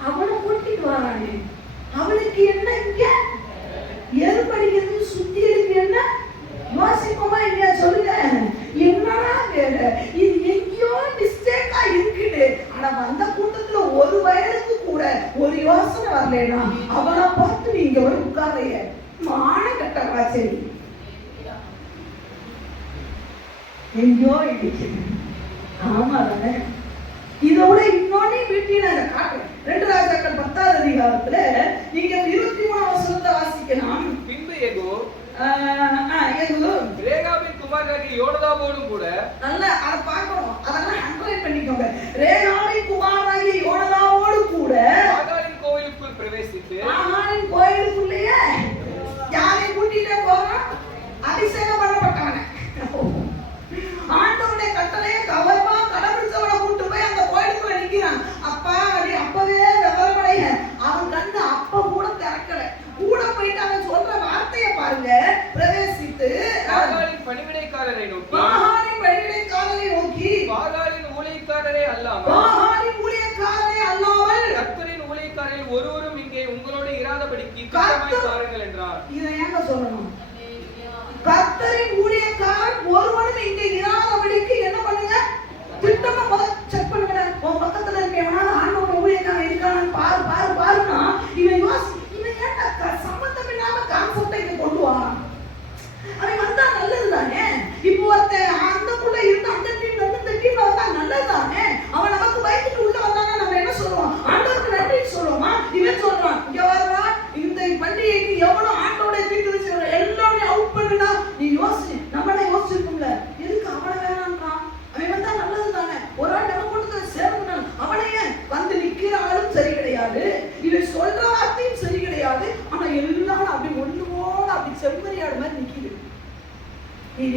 அவனை கூட்டிட்டு வரானே, அவனுக்கு என்ன இங்க எருபடிக்கிறது சுத்தி இருக்கு? என்ன யோசிப்போமா இல்லையா? சொல்லுங்க. என்னடா வேலை இது? எங்கேயோ மிஸ்டேக்கா இருக்குது. ஆனா வந்த கூட்டத்துல ஒரு வயலுக்கு கூட ஒரு யோசனை வரலனா அவனை பார்த்து நீங்க போய் உட்காரைய மான கட்டவா? சரி, எங்கேயோ இடிச்சு. ஆமா தானே? இதோட இன்னொன்னு வீட்டில் நான் காட்டுறேன். 2 ராஜாக்கள் 10வது அதிகாரத்துல நீங்க 23ஆம் வசனத்தை வாசிக்கலாம். பின்பு யெகூ ரேகாபின் குமாரனாகிய யோனதாபோடும் கூட நல்ல அத பார்க்கணும், அதெல்லாம் அண்டர்லைன் பண்ணிக்கோங்க. ரேகாபின் குமாரனாகிய யோனதாபோடு கூட பாகாலின் கோயிலுக்குள் பிரவேசித்து பாகாலின் கோயிலுக்குள்ளேயே யாரை கூட்டிட்டே போறான்? அபிஷேகம் பண்ணப்பட்டவன, ஆண்டவனுடைய கட்டளையை கவனமா கடைபிடிச்சவனை கூட்டு போய் அந்த கோயிலுக்குள்ள நிக்கிறான். அப்பா அப்படி அப்பவே விவரமடைய அவன் கண்ணு அப்ப கூட திறக்கல. கூட போயிட்டு அவன் சொல்ற வார்த்தையை பாருங்க. பிரவேசித்து பாகாலின் பணிவிடைக்காரரை நோக்கி பாகாலின் ஊழியக்காரரே அல்லாமல் கர்த்தரின் ஊழியக்காரரில் ஒருவரும் இங்கே உங்களோட இராதபடிக்கு கட்டமாய் பாருங்கள் என்றார். இதை ஏங்க சொல்லணும்? கர்த்தரின் ஊழியக்காரர் ஒருவனும் இங்கே இராதபடிக்கு என்ன பண்ணுங்க? திட்டமா செக் பண்ணுங்க. உன் பக்கத்துல இருக்கவனால ஆண்டவரோட ஊழியக்காரன் இருக்கானு பாருன்னா இவன்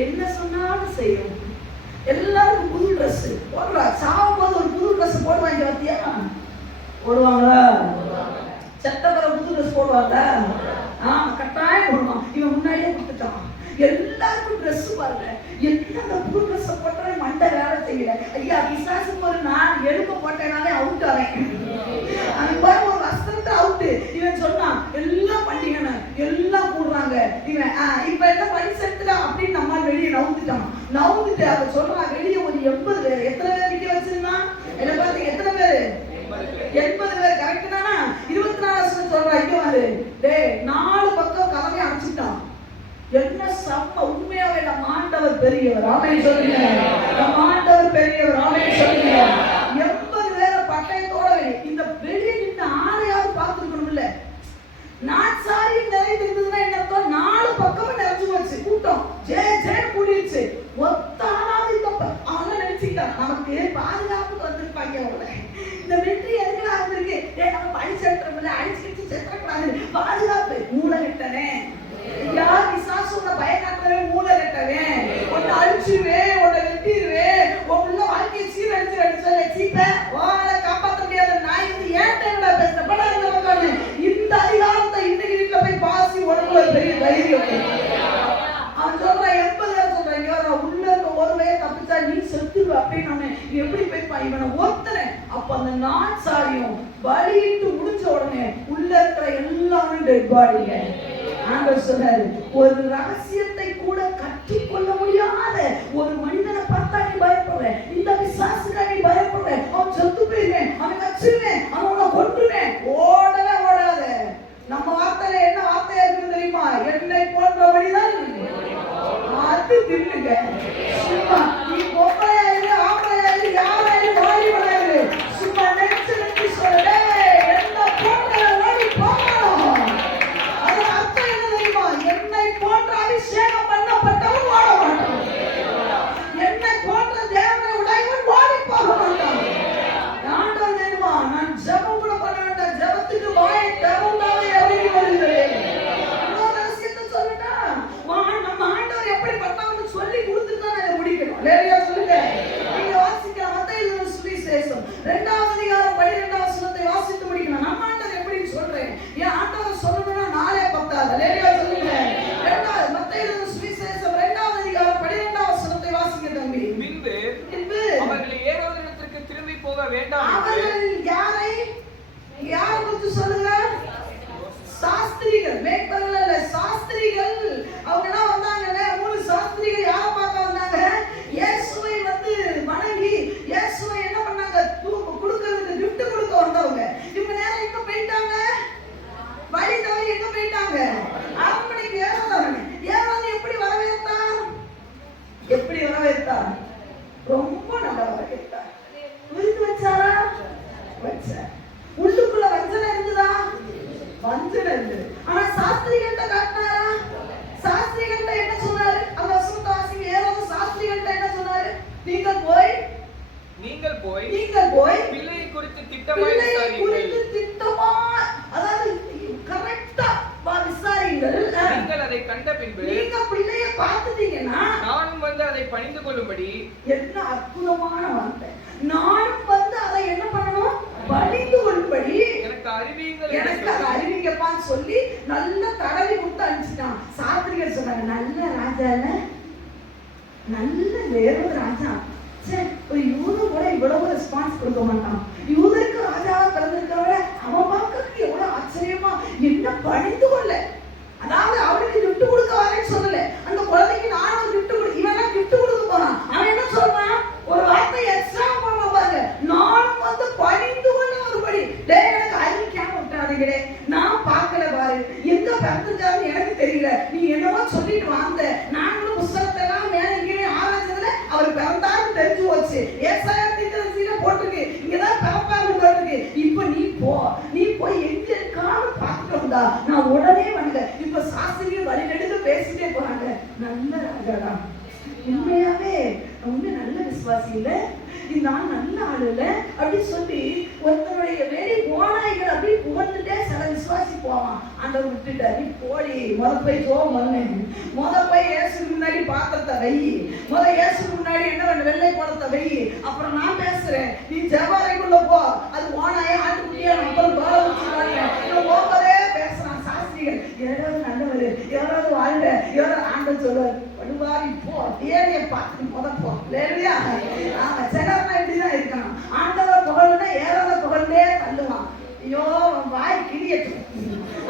என்ன சொன்னாலும் செய்யும். எல்லாருக்கும் புது ட்ரெஸ் போடுறா. சாவும் போது ஒரு புது ட்ரெஸ் போடுவாங்க பார்த்தியா? போடுவாங்களா? செத்தவரை புது ட்ரெஸ் போடுவாங்க. கட்டாயம் போடுவான். இவன் முன்னாடியே கொடுத்துட்டான். எல்லாருக்கும் ட்ரெஸ் பாருங்க. என்ன புது ட்ரெஸ் போட்டவன் மண்டை வேலை செய்யல. ஐயா விசாசுக்கு ஒரு நான் எடுக்க போட்டேனாலே அவுட் அவன். அவன் பாரு ஒரு வஸ்திரத்தை அவுட்டு. இவன் சொன்னான் எல்லாம் பண்ணிக்கணும், எல்லாம் போடுறாங்க. இவன் இப்ப என்ன பரிசெடுத்துல அப்படின்னு நம்ம வெளியே நவுந்துட்டான். நவுந்துட்டு அவ சொல்றான் வெளியே ஒரு 80 பேர். எத்தனை பேர் நிக்க வச்சிருந்தான்? என்ன பார்த்து எத்தனை பேரு? 80 பேர். கரெக்ட் தானா? 24 சொல்றா. இங்க வந்து டேய் 4 பக்கம் கதவை அடைச்சிட்டான். என்ன சம்ம உண்மையாவே நம்ம ஆண்டவர் பெரியவர். ஆமென் சொல்லுங்க. நம்ம ஆண்டவர் பெரியவர். ஆமென் சொல்லுங்க. 80 பேரை பட்டயத்தோட இந்த வெளியே நின்று ஆளையாவது பார்த்துருக்கணும்ல. நாட்சாரி நிறைந்திருந்ததுன்னா என்ன அர்த்தம்? 4 பக்கமும் நிறைஞ்சு போச்சு கூட்டம். ஜே கூடிடுச்சு. ஒத்தானாவது இந்த அவன் நினைச்சுக்கிட்டான் நமக்கு பாதுகாப்புக்கு வந்திருப்பாங்க. அவங்கள இந்த வெற்றி எதுக்குலாம் வந்திருக்கு? நம்ம படிச்செடுத்துறோம்ல, அடிச்சு செத்துறக்கூடாது. பாதுகாப்பு. மூலகட்டனே யார் விசாசு உன்னை பயக்காட்டவே மூலகட்டவே. உன்னை அழிச்சுவே, உன்னை வெட்டிடுவே, உள்ள வாழ்க்கையை சீரழிச்சு சீப்ப வாழை காப்பாற்ற முடியாத நான் இது ஏன்டா பேசுறேன். இந்த அதிகாரத்தை இன்னைக்கு வீட்டுல போய் பாசி உடம்புல பெரிய தைரியம். அவன் சொல்றான் 80 பேர் சொல்றாங்க உள்ள இருக்க ஒரு வய தப்பிச்சா நீ செத்துருவ அப்படின்னு. எப்படி போய் இவனை ஒருத்தனை. அப்ப அந்த நாட்சாரியம் பலியிட்டு முடிஞ்ச உடனே உள்ள இருக்கிற எல்லாரும் டெட் பாடிங்க. ஆண்டவர் சொன்னாரு ஒரு ரகசியத்தை கூட கற்றுக்கொள்ள முடியாத ஒரு மனிதனை பார்த்தா நீ பயப்படுற. இந்த விசாசுக்கா நீ பயப்படுற. அவன் செத்து போயிருவேன், அவன் கச்சிருவேன், அவனை கொன்றுவேன். ஓடவே ஓடாத. நம்ம வார்த்தையில என்ன வார்த்தையா இருக்குன்னு தெரியுமா? என்னை போன்ற மனிதன் அது தின்னுங்க. சும்மா நீ பொம்பளையாயிரு, ஆம்பளையாயிரு, யாராயிரு, வாலிபனாயிரு, சும்மா நெச்சு நெச்சு சொல்ல என்ன போன்ற ஓடி போகணும். அது அர்த்தம் என்ன தெரியுமா? என்னை போன்ற அபிஷேகம் பண்ணப்பட்டவன் வாழ மாட்டான். என்னை போன்ற தேவனை உடையவன் வாடி போக மாட்டான். ஆண்டவர் தெரியுமா? நான் ஜெபம் கூட பண்ண வேண்டாம். ஜெபத்துக்கு வாயை திறந்தாவே இறங்கி வருகிறேன். இன்னொரு ரகசியத்தை சொல்லட்டா? நம்ம ஆண்டவர் எப்படி பட்டவன்னு சொல்லி கொடுத்துட்டு தான் அதை முடிக்கணும். இல்லையா சொல்லுங்க. நீங்க வாசிக்கலாம் மத்தேயு சுவிசேஷம் 2ஆம் அதிகாரம் 12ஆம் வசனத்தை வாசித்து முடிக்கணும். நம்ம ஆண்டவர் எப்படின்னு சொல்றேன். ஏன் ஆண்டவர் சொல்லணும்னா நாளே பத்தாது. இல்லையா சொல்லுங்க. மத்தேயு சுவிசேஷம் 2ஆம் அதிகாரம் 12ஆம் வசனத்தை வாசிக்க தம்பி. பின்பு அவர்கள் ஏரோதிடத்திற்கு திரும்பி போக வேண்டாம். அவர்கள் யாரை குறித்து சொல்லுங்க? சாஸ்திரிகள். மேய்ப்பர்கள் அல்ல, சாஸ்திரிகள். அவங்க எல்லாம் வந்தாங்கல்ல, 3 சாஸ்திரிகள் யாரை பார்க்க வந்தாங்க? இயேசுவை வந்து வணங்கி இயேசுவை என்ன பண்ணாங்க? கொடுக்கிறதுக்கு கிஃப்ட் கொடுக்க வந்தவங்க. இவங்க நேரம் எங்க போயிட்டாங்க? வழி தவறி எங்க போயிட்டாங்க? அரண்மனைக்கு ஏறாதவங்க. ஏறாது எப்படி வரவேற்றார்? எப்படி வரவேற்றார்? ரொம்ப நல்லா வரவேற்றார். விருந்து வச்சாரா? வச்சார். உள்ளுக்குள்ள வஞ்சனை இருந்ததா? வஞ்சனை இருந்தது. ஆனா சாஸ்திரிகள்ட்ட காட்டினாரா? சாஸ்திரிகள்ட்ட என்ன சொன்னாரு? அந்த வசனத்தை வாசிங்க. ஏறாவது சாஸ்திரிகள்ட்ட என்ன சொன்னாரு? நீங்கள் போய் பிள்ளையை குறித்து திட்டமா அதாவது கரெக்டா விசாரிங்கள். நீங்கள் அதை கண்ட பின்பு நீங்க பிள்ளையை பார்த்துட்டீங்கன்னா நானும் வந்து அதை பணிந்து கொள்ளும்படி. என்ன அற்புதமான வார்த்தை. நானும் வந்து அதை என்ன பண்ணணும்? பணிந்து கொள்ளும்படி எனக்கு அறிவியுங்கள். எனக்கு அதை அறிவிக்கப்பான்னு சொல்லி நல்ல தடவி கொடுத்து அனுப்பிச்சிட்டான். சாஸ்திரிகள் சொன்னாங்க நல்ல ராஜா இல்ல, நல்ல வேற ராஜா. ஒரு யூதன் கூட இவ்வளவு ரெஸ்பான்ஸ் கொடுக்க மாட்டான். யூதருக்கு ராஜாவா பிறந்திருக்கிறவரை அவன் பார்க்கறதுக்கு எவ்வளவு ஆச்சரியமா என்ன பணிந்து கொள்ள. அதாவது அவனுக்கு கிஃப்ட் கொடுக்க வரேன்னு சொல்லல. அந்த குழந்தைக்கு நானும் கிஃப்ட் கொடு. இவன் கிஃப்ட் கொடுக்க போறான். அவன் என்ன சொல்றான்? ஒரு வார்த்தை எக்ஸ்ட்ரா பண்ண பாருங்க. நானும் வந்து பணிந்து கொள்ள ஒருபடி. எனக்கு அறிவிக்காம விட்டாதீங்களே. நான் பார்க்கல பாரு. எங்க பிறந்திருக்காருன்னு எனக்கு தெரியல. நீ என்னவோ சொல்லிட்டு வாங்க. நாங்களும் புத்தகத்தை எல்லாம் மேல இங்கே ஆராய்ச்சதுல அவர் பிறந்தாருன்னு தெரிஞ்சு போச்சு. ஏசாயத்தில போட்டுருக்கு. இங்கதான் பிறப்பாருன்னு போட்டுருக்கு. இப்ப நீ போய் எங்க இருக்கான்னு பார்த்துட்டு வந்தா நான் உடனே வந்து. இப்ப சாஸ்திரிகள் வழி நெடுக்க பேசிட்டே போறாங்க. நல்ல ராஜாடா. உண்மையாவே நல்ல விசுவாசி இல்ல, இந்த ஆள் நல்ல ஆள் இல்ல அப்படி சொல்லி ஒருத்தனுடைய வெளி ஓநாய்கள் அப்படி புகழ்ந்துட்டே சில விசுவாசி போவான். ஆண்டவர் விட்டுட்டாரு, நீ போடி, போய் ஜோம் பண்ணு, போய் இயேசுக்கு முன்னாடி பாத்திரத்தை வை, இயேசுக்கு முன்னாடி என்ன வேணும் வெள்ளை படத்தை வை, அப்புறம் நான் பேசுறேன், நீ ஜெபாரைக்குள்ள போ, அது ஓனாயே ஆட்டுக்குட்டியா அப்புறம் தோலை வச்சுக்காங்க போகவே பேசுறான். சாஸ்திரிகள் யாராவது நல்லவர், யாராவது வாழ்க, யாராவது ஆண்டவர் சொல்லுவார், வடுவாரி போ, தேவையை பார்த்து போ. இல்லையா? சிலர்னா இப்படிதான் இருக்கணும். ஆண்டவரை புகழ்னா ஏறாத புகழ்ந்தே தள்ளுவான். ஐயோ வாய் கிளியட்டும்,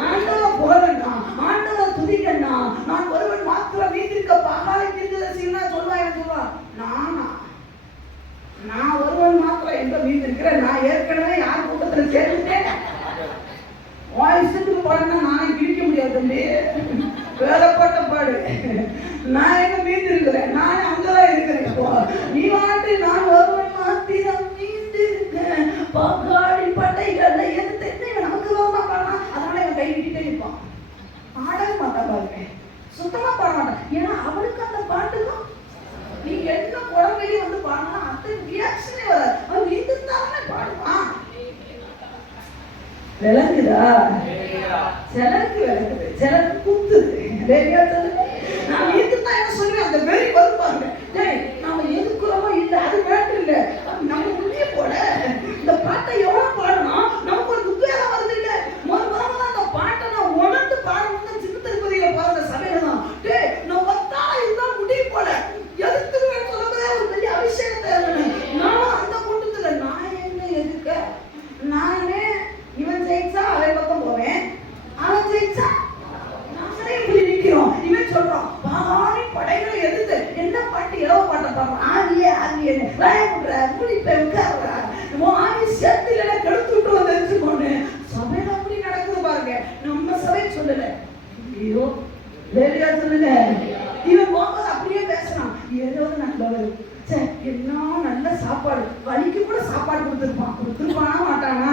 ஆண்டவரை புகழணும், ஆண்டவரை துதிக்கணும். நான் ஒருவன் மாத்திரம் வீட்டிற்க பாகாலை தீர்க்கதரிசின்னா சொல்லுவான். சொல்லுவான், நான் ஒருவன் மாத்திரம் எங்க வீட்டிருக்கிறேன், நான் ஏற்கனவே யார் கூட்டத்தில் சேர்ந்துட்டேன். வாய்ஸுக்கு பாடுனா நானே கிழிக்க முடியாது தம்பி, வேலைப்பட்ட பாடு. நான் எங்க மீண்டு இருக்கிறேன், நான் அங்கதான் இருக்கிறேன். இப்போ நீ வாட்டு நான் ஒருவன் மாத்திரம் மீண்டு இருக்கேன், பகாடி பட்டைகள் எது நமக்கு ரோமா பாடலாம். அதனால இவன் கை விட்டுட்டே இருப்பான், பாடவே மாட்டான் பாருங்க, சுத்தமா பாட மாட்டான். ஏன்னா அவனுக்கு அந்த பாட்டுக்கும் நீ என்ன குழந்தையும் வந்து பாடனா அந்த ரியாக்ஷனே வராது. அவன் மீண்டு தானே பாடுவான். விளங்குதா? சிலருக்கு விளக்குது, சிலருக்கு குத்துது. நான் எதுதான் என்ன சொல்லுவேன், அந்த வெறி வருவாங்க. நாம எதுக்குறோமோ இல்லை, அது வேண்டு இல்லை, நம்ம முடிய போல இந்த பாட்டை எவ்வளவு பாடணும், நமக்கு ஒரு உத்வேகம் வருது. இல்லை முதல்ல அந்த பாட்டை நான் உணர்ந்து பாடணும். சின்ன திருப்பதியில பாருங்க, சபையில தான் நான் ஒத்தா இருந்தா முடிய போல எதுக்குன்னு சொல்றதே ஒரு பெரிய அபிஷேகத்தை. நானும் அந்த கூட்டத்துல நான் என்ன எதுக்க, நானே இவன் ஜெயிச்சா அவன் பக்கம் போவேன், அவன் ஜெயிச்சா நாங்களே இப்படி நிற்கிறோம். இவன் சொல்றான் பாடி படைகளை எதிர்த்து என்ன பாட்டு இளவ பாட்டை பாடுறான். ஆகிய பயப்படுற முடிப்ப உட்கார்ற ஆகி சேர்த்துல கெடுத்து விட்டு வந்து தெரிஞ்சுக்கோன்னு சபையில அப்படி நடக்குது பாருங்க. நம்ம சபை சொல்லல, ஐயோ வேலையா சொல்லுங்க. இவன் போகும்போது அப்படியே பேசுறான், ஏதோ நல்லவர், என்ன நல்ல சாப்பாடு, வலிக்கு கூட சாப்பாடு கொடுத்துருப்பானா மாட்டானா.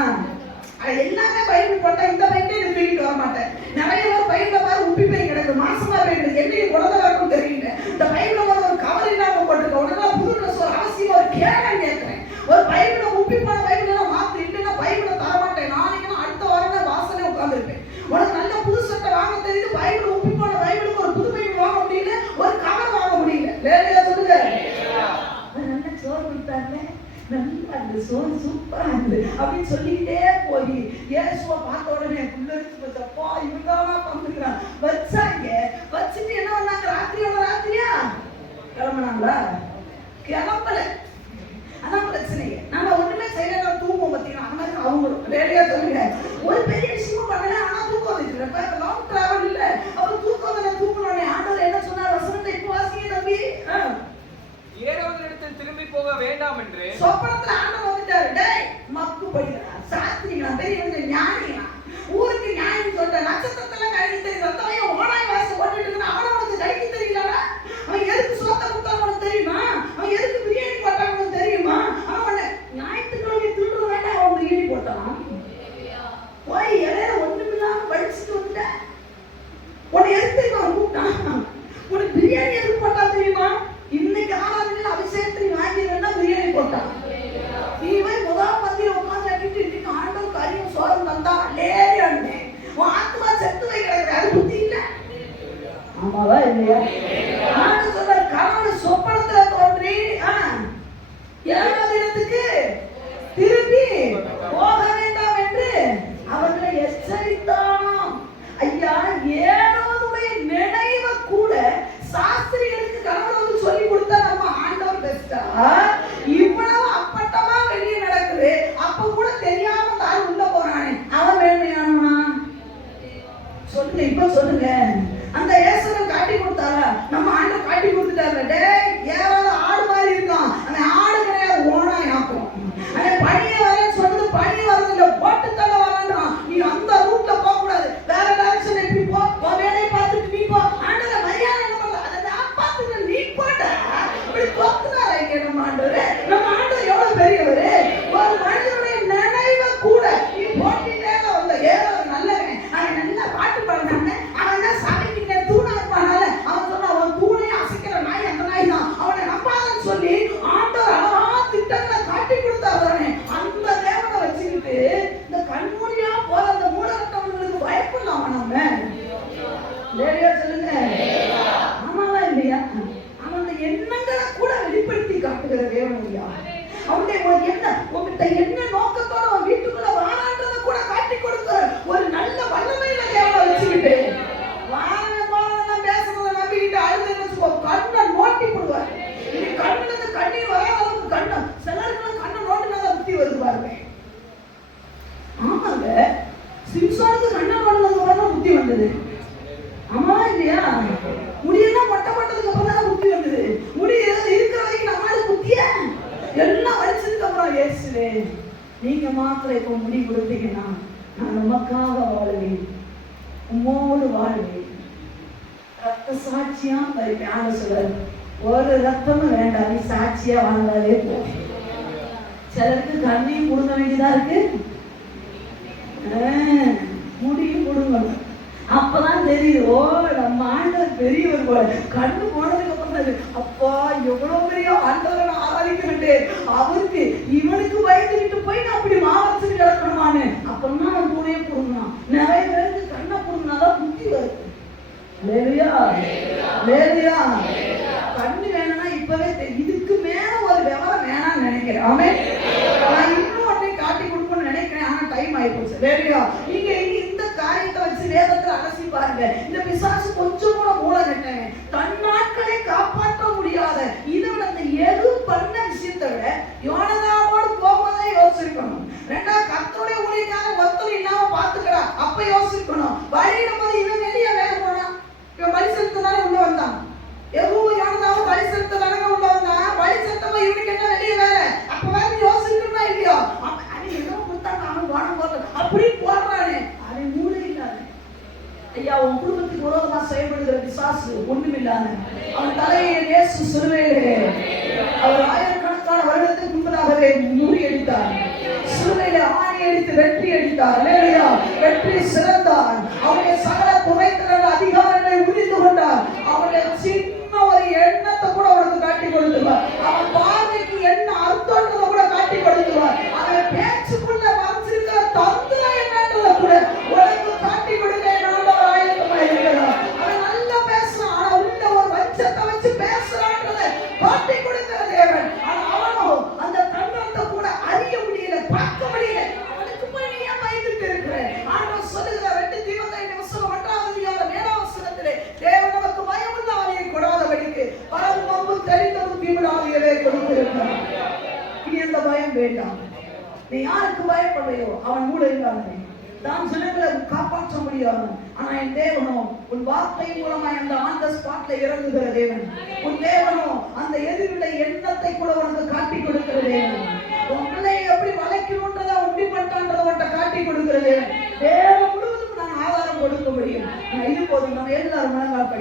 எல்லாமே பயிர் போட்டா இந்த பயிர்ல தூக்கிட்டு வர மாட்டேன். நிறைய பேர் பயிர்ல பாரு உப்பி பயிர் கிடக்கு, மாசமா பயிர் என்னைக்கு குழந்தை இருக்கும் தெரியல. இந்த பயிர்ல போது ஒரு கவர் இல்லாம போட்டிருக்க உடனே புது ட்ரெஸ் ஒரு அவசியம் ஒரு கேள்வி கேட்கிறேன். ஒரு பயிர்ல உப்பி போன பயிர்ல மாத்து இல்லைன்னா பயிர்ல தர மாட்டேன். நாளைக்கு அடுத்த வாரம் தான் வாசனை உட்காந்துருப்பேன். உனக்கு நல்ல புது சட்டை வாங்க தெரியுது, பயிர்ல உப்பி போன பயிர்களுக்கு ஒரு புது பயிர் வாங்க முடியல, ஒரு கவர் வாங்க முடியல. வேலையா சொல்லுங்க. நல்ல சோறு கொடுத்தாங்க, நல்லா அந்த சோறு சூப்பரா இருந்து அப்படின்னு சொல்லிக்கிட்டே போய் இயேசுவை பார்த்த உடனே புள்ளரிச்சு வச்சப்பா இவங்களாமா பந்துக்கிறான் வச்சாங்க. வச்சுட்டு என்ன பண்ணாங்க, ராத்திரியா கிளம்புனாங்களா? கிளம்பல. அதான் பிரச்சனைங்க. நம்ம ஒண்ணுமே செய்யல, தூக்கம் பார்த்தீங்கன்னா அந்த மாதிரி அவங்களும் வேலையா சொல்லுங்க. ஒரு பெரிய விஷயமும் பண்ணல, ஆனா தூக்கம் வந்துட்டு லாங் டிராவல் இல்ல, அவர் தூக்கம் தூக்கணும்னே. ஆண்டவர் என்ன சொன்னார், வசனத்தை இப்போ வாசிங்க தம்பி. ஏரோதிடத்தில் திரும்பி போக வேண்டாம் என்று சொப்பனத்துல ஆண்டவர் வந்துட்டாரு. டேய் மக்கு படிக்கிறா, சாஸ்திரிங்களா, பெரியவங்க ஞானிங்களா, ஊருக்கு ஞானின்னு சொல்ற நட்சத்திரத்துல கழிக்க தெரியும். அந்த பையன் ஓனாய் வாசம் போட்டுட்டு இருந்தான், அவனை உனக்கு கழிக்க தெரியலடா. அவன் எதுக்கு சோத்த கொடுத்தாங்க உனக்கு தெரியுமா? அவன் எதுக்கு பிரியாணி போட்டாங்க உனக்கு தெரியுமா? அவன் ஞாயிற்றுக்கிழமை திருட வேண்டாம், அவன் பிரியாணி போட்டான். போய் இலையில ஒண்ணுமில்லாம படிச்சுட்டு வந்துட்ட. உன்னை எதுக்கு தெரியுமா கூப்பிட்டான்? உனக்கு பிரியாணி எதுக்கு போட்டா தெரியுமா? இன்னைக்கு ஆராதனையில் அபிஷேகத்தை வாங்கிடுவேன்னா பிரியாணி போட்டான். நீ போய் முதல் பந்தியில் உட்காந்து இன்னைக்கு ஆண்டவருக்கு அறியும் சோரம் தந்தா லேரியான்னு உன் ஆத்மா செத்து வைக்கிறது, அது புத்தி இல்ல. ஆமாவா இல்லையா? ஆண்டு சொல்ற கணவன் சொப்பனத்துல தோன்றி ஏழாவது இடத்துக்கு திரும்பி போக வேண்டாம் என்று அவர்களை எச்சரித்தான். ஐயா, ஏழாவதுடைய நினைவை கூட சாஸ்திரிகளுக்கு கணவன் சொல்லி கொடுத்தா நம்ம ஆண்டவர் பெஸ்டா? இவ்வளவு அப்பட்டமா வெளியே நடக்குது, அப்ப கூட தெரியாம தாய் உள்ள போறானே, அவன் வேணுமையானவனா? சொல்லுங்க, இப்ப சொல்லுங்க. அந்த ஏசனம் காட்டி கொடுத்தாரா? தேவன் ஐயா. அவனுடைய உங்ககிட்ட என்ன நோக்கத்தோட அவன் வீட்டுக்குள்ள வாரான்றத கூட காட்டி கொடுக்கிற ஒரு நல்ல வல்லமையில தேவனை வச்சுக்கிட்டு வாரம் பேசுறத நம்பிக்கிட்டு அழுது கண்ணை நோட்டி போடுவார். கண்ணுல இருந்து கண்ணீர் வராத அளவுக்கு கண்ணை சிலருக்கு கண்ணை நோட்டினாதான் புத்தி வருது பாருங்க. ஆமாங்க, சிம்சானுக்கு கண்ணை நோட்டினதுக்கு அப்புறம் தான் புத்தி வந்தது. ஆமா இல்லையா? முடியெல்லாம் மொட்டை போட்டதுக்கு அப்புறம் தான் புத்தி வந்தது. முடி இருக்கிற வரைக்கும் நம்மளால புத்திய எல்லாம் வலிச்சதுக்கு அப்புறம் இயேசுவே நீங்க மாத்திரம் இப்ப முடி கொடுத்தீங்கன்னா நான் நமக்காக வாழ்வேன், உம்மோடு வாழ்வேன், ரத்த சாட்சியா யாரும் சொல்றாரு, ஒரு ரத்தமும் வேண்டாம், நீ சாட்சியா வாழ்ந்தாலே போதும். சிலருக்கு கண்ணையும் கொடுக்க வேண்டியதா இருக்கு, முடியும் கொடுங்க. அப்பதான் தெரியுது, ஓ நம்ம ஆண்டவர் பெரியவர் போல. கண்ணு போனதுக்கு அப்புறம் அப்பா எவ்வளவு பெரிய ஆண்டவரை நான் ஆராதிக்க வேண்டேன், அவருக்கு இவனுக்கு பயந்துகிட்டு போய் நான் அப்படி மாவட்டத்துக்கு கிடக்கணுமான்னு. அப்புறமா அவன் கூடயே கொடுங்களாம். நிறைய பேருக்கு கண்ணை கொடுங்கனாதான் புத்தி வருது. கண்ணு வேணும்னா இப்பவே இதுக்கு மேல ஒரு விவரம் வேணாம்னு நினைக்கிறேன். ஆமென். நான் இன்னும் ஒன்றை காட்டி கொடுக்கணும்னு நினைக்கிறேன், ஆனா டைம் ஆயிப்போச்சு. வேறையா நீங்க இந்த காரியத்தை வச்சு வேதத்துல அலசி பாருங்க. இந்த பிசாசு கொஞ்சம் கூட மூளை கட்டவன், தன் நாட்களை காப்பாற்ற முடியாத இதை விட அந்த எது பண்ண விஷயத்தை விட யோனதாவோடு போவதை யோசிக்கணும். ரெண்டாவது கர்த்தருடைய ஊழியக்காரன் ஒருத்தர் இல்லாம பாத்துக்கிறா, அப்ப யோசிக்கணும். வழியிடும் போது இவன் வெளியே வேலை போனா இவன் பலி செலுத்ததானே உள்ள வந்தான். எவ்வளவு யோனதாவும் பலி செலுத்ததானே உள்ள வந்தான். பலி செலுத்தமா இவனுக்கு என்ன வெளியே வேற? அப்ப வேற யோசிக்கணுமா இல்லையோ? அவன் ஏதோ கொடுத்தாங்க, அவன் வானம் போட்டு அப்படி போடுறானே, அவன் மூளை இல்லாத ஐயா. உன் குடும்பத்துக்கு விரோதமா செயல்படுகிற பிசாசு ஒண்ணுமில்லாத அவன் தலையை இயேசு சிலுவையிலே அவர் ஆயிரக்கணக்கான வருடத்துக்கு முன்பதாகவே முறியடித்தார். சிலுவையிலே ஆணி அடித்து வெற்றி அடித்தார். இல்லையா? வெற்றி சிறந்தார். அவருடைய சகல குறைத்திறன் அதிகாரங்களை உரிந்து கொண்டார். அவருடைய சின்ன ஒரு எண்ணத்தை கூட அவனுக்கு காட்டி கொடுத்துவார். அவன் பார்வைக்கு என்ன அர்த்தம்ன்றதை கூட காட்டி கொடுத்துவார். அவன் பேச்சுக்குள்ள மறைச்சிருக்கிற தந்திரம் என்னன்றதை கூட உனக்கு காட்டி கொடுக்க ஆயத்தமா இருக்கிறார். அவன் நல்லா பேசுறான், ஆனா உள்ள ஒரு வச்சத்தை வச்சு பேசுறான்றதை காட்டி கொடுக்கிற தேவன். ஆனா அவனோ அந்த தந்திரத்தை கூட அறிய முடியல, பார்க்க முடியல. அவனுக்கு போய் நீ ஏன் பயந்துட்டு இருக்கிற? ஆண்டவர் சொல்லுகிறார் 2 தீமோத்தேயு 1:7 தேவன் நமக்கு பயமுள்ள ஆவியை கொடாதபடிக்கு பரமமும் தெளிந்தமும் தீவிர ஆவியவே கொடுத்திருக்கிறார். இனி அந்த பயம் வேண்டாம். நீ யாருக்கு பயப்படுறையோ அவன் மூளை இல்லாதவன், தான் ஜனங்களை காப்பாற்ற முடியாது. ஆனா என் தேவனோ உன் வார்த்தை மூலமா அந்த ஆன் த ஸ்பாட்ல இறங்குகிற தேவன். உன் தேவனோ அந்த எதிர்விட எண்ணத்தை கூட உனக்கு காட்டி கொடுக்கிற தேவன். உன் பிள்ளையை எப்படி வளைக்கணும்ன்றதை உண்டி பண்ணிட்டான்றதை உன்ட்ட காட்டி கொடுக்கிற தேவன். தேவன் முழுவதும் நான் ஆதாரம் கொடுக்க முடியும். இது போதும். நம்ம எல்லாரும் மனங்கால்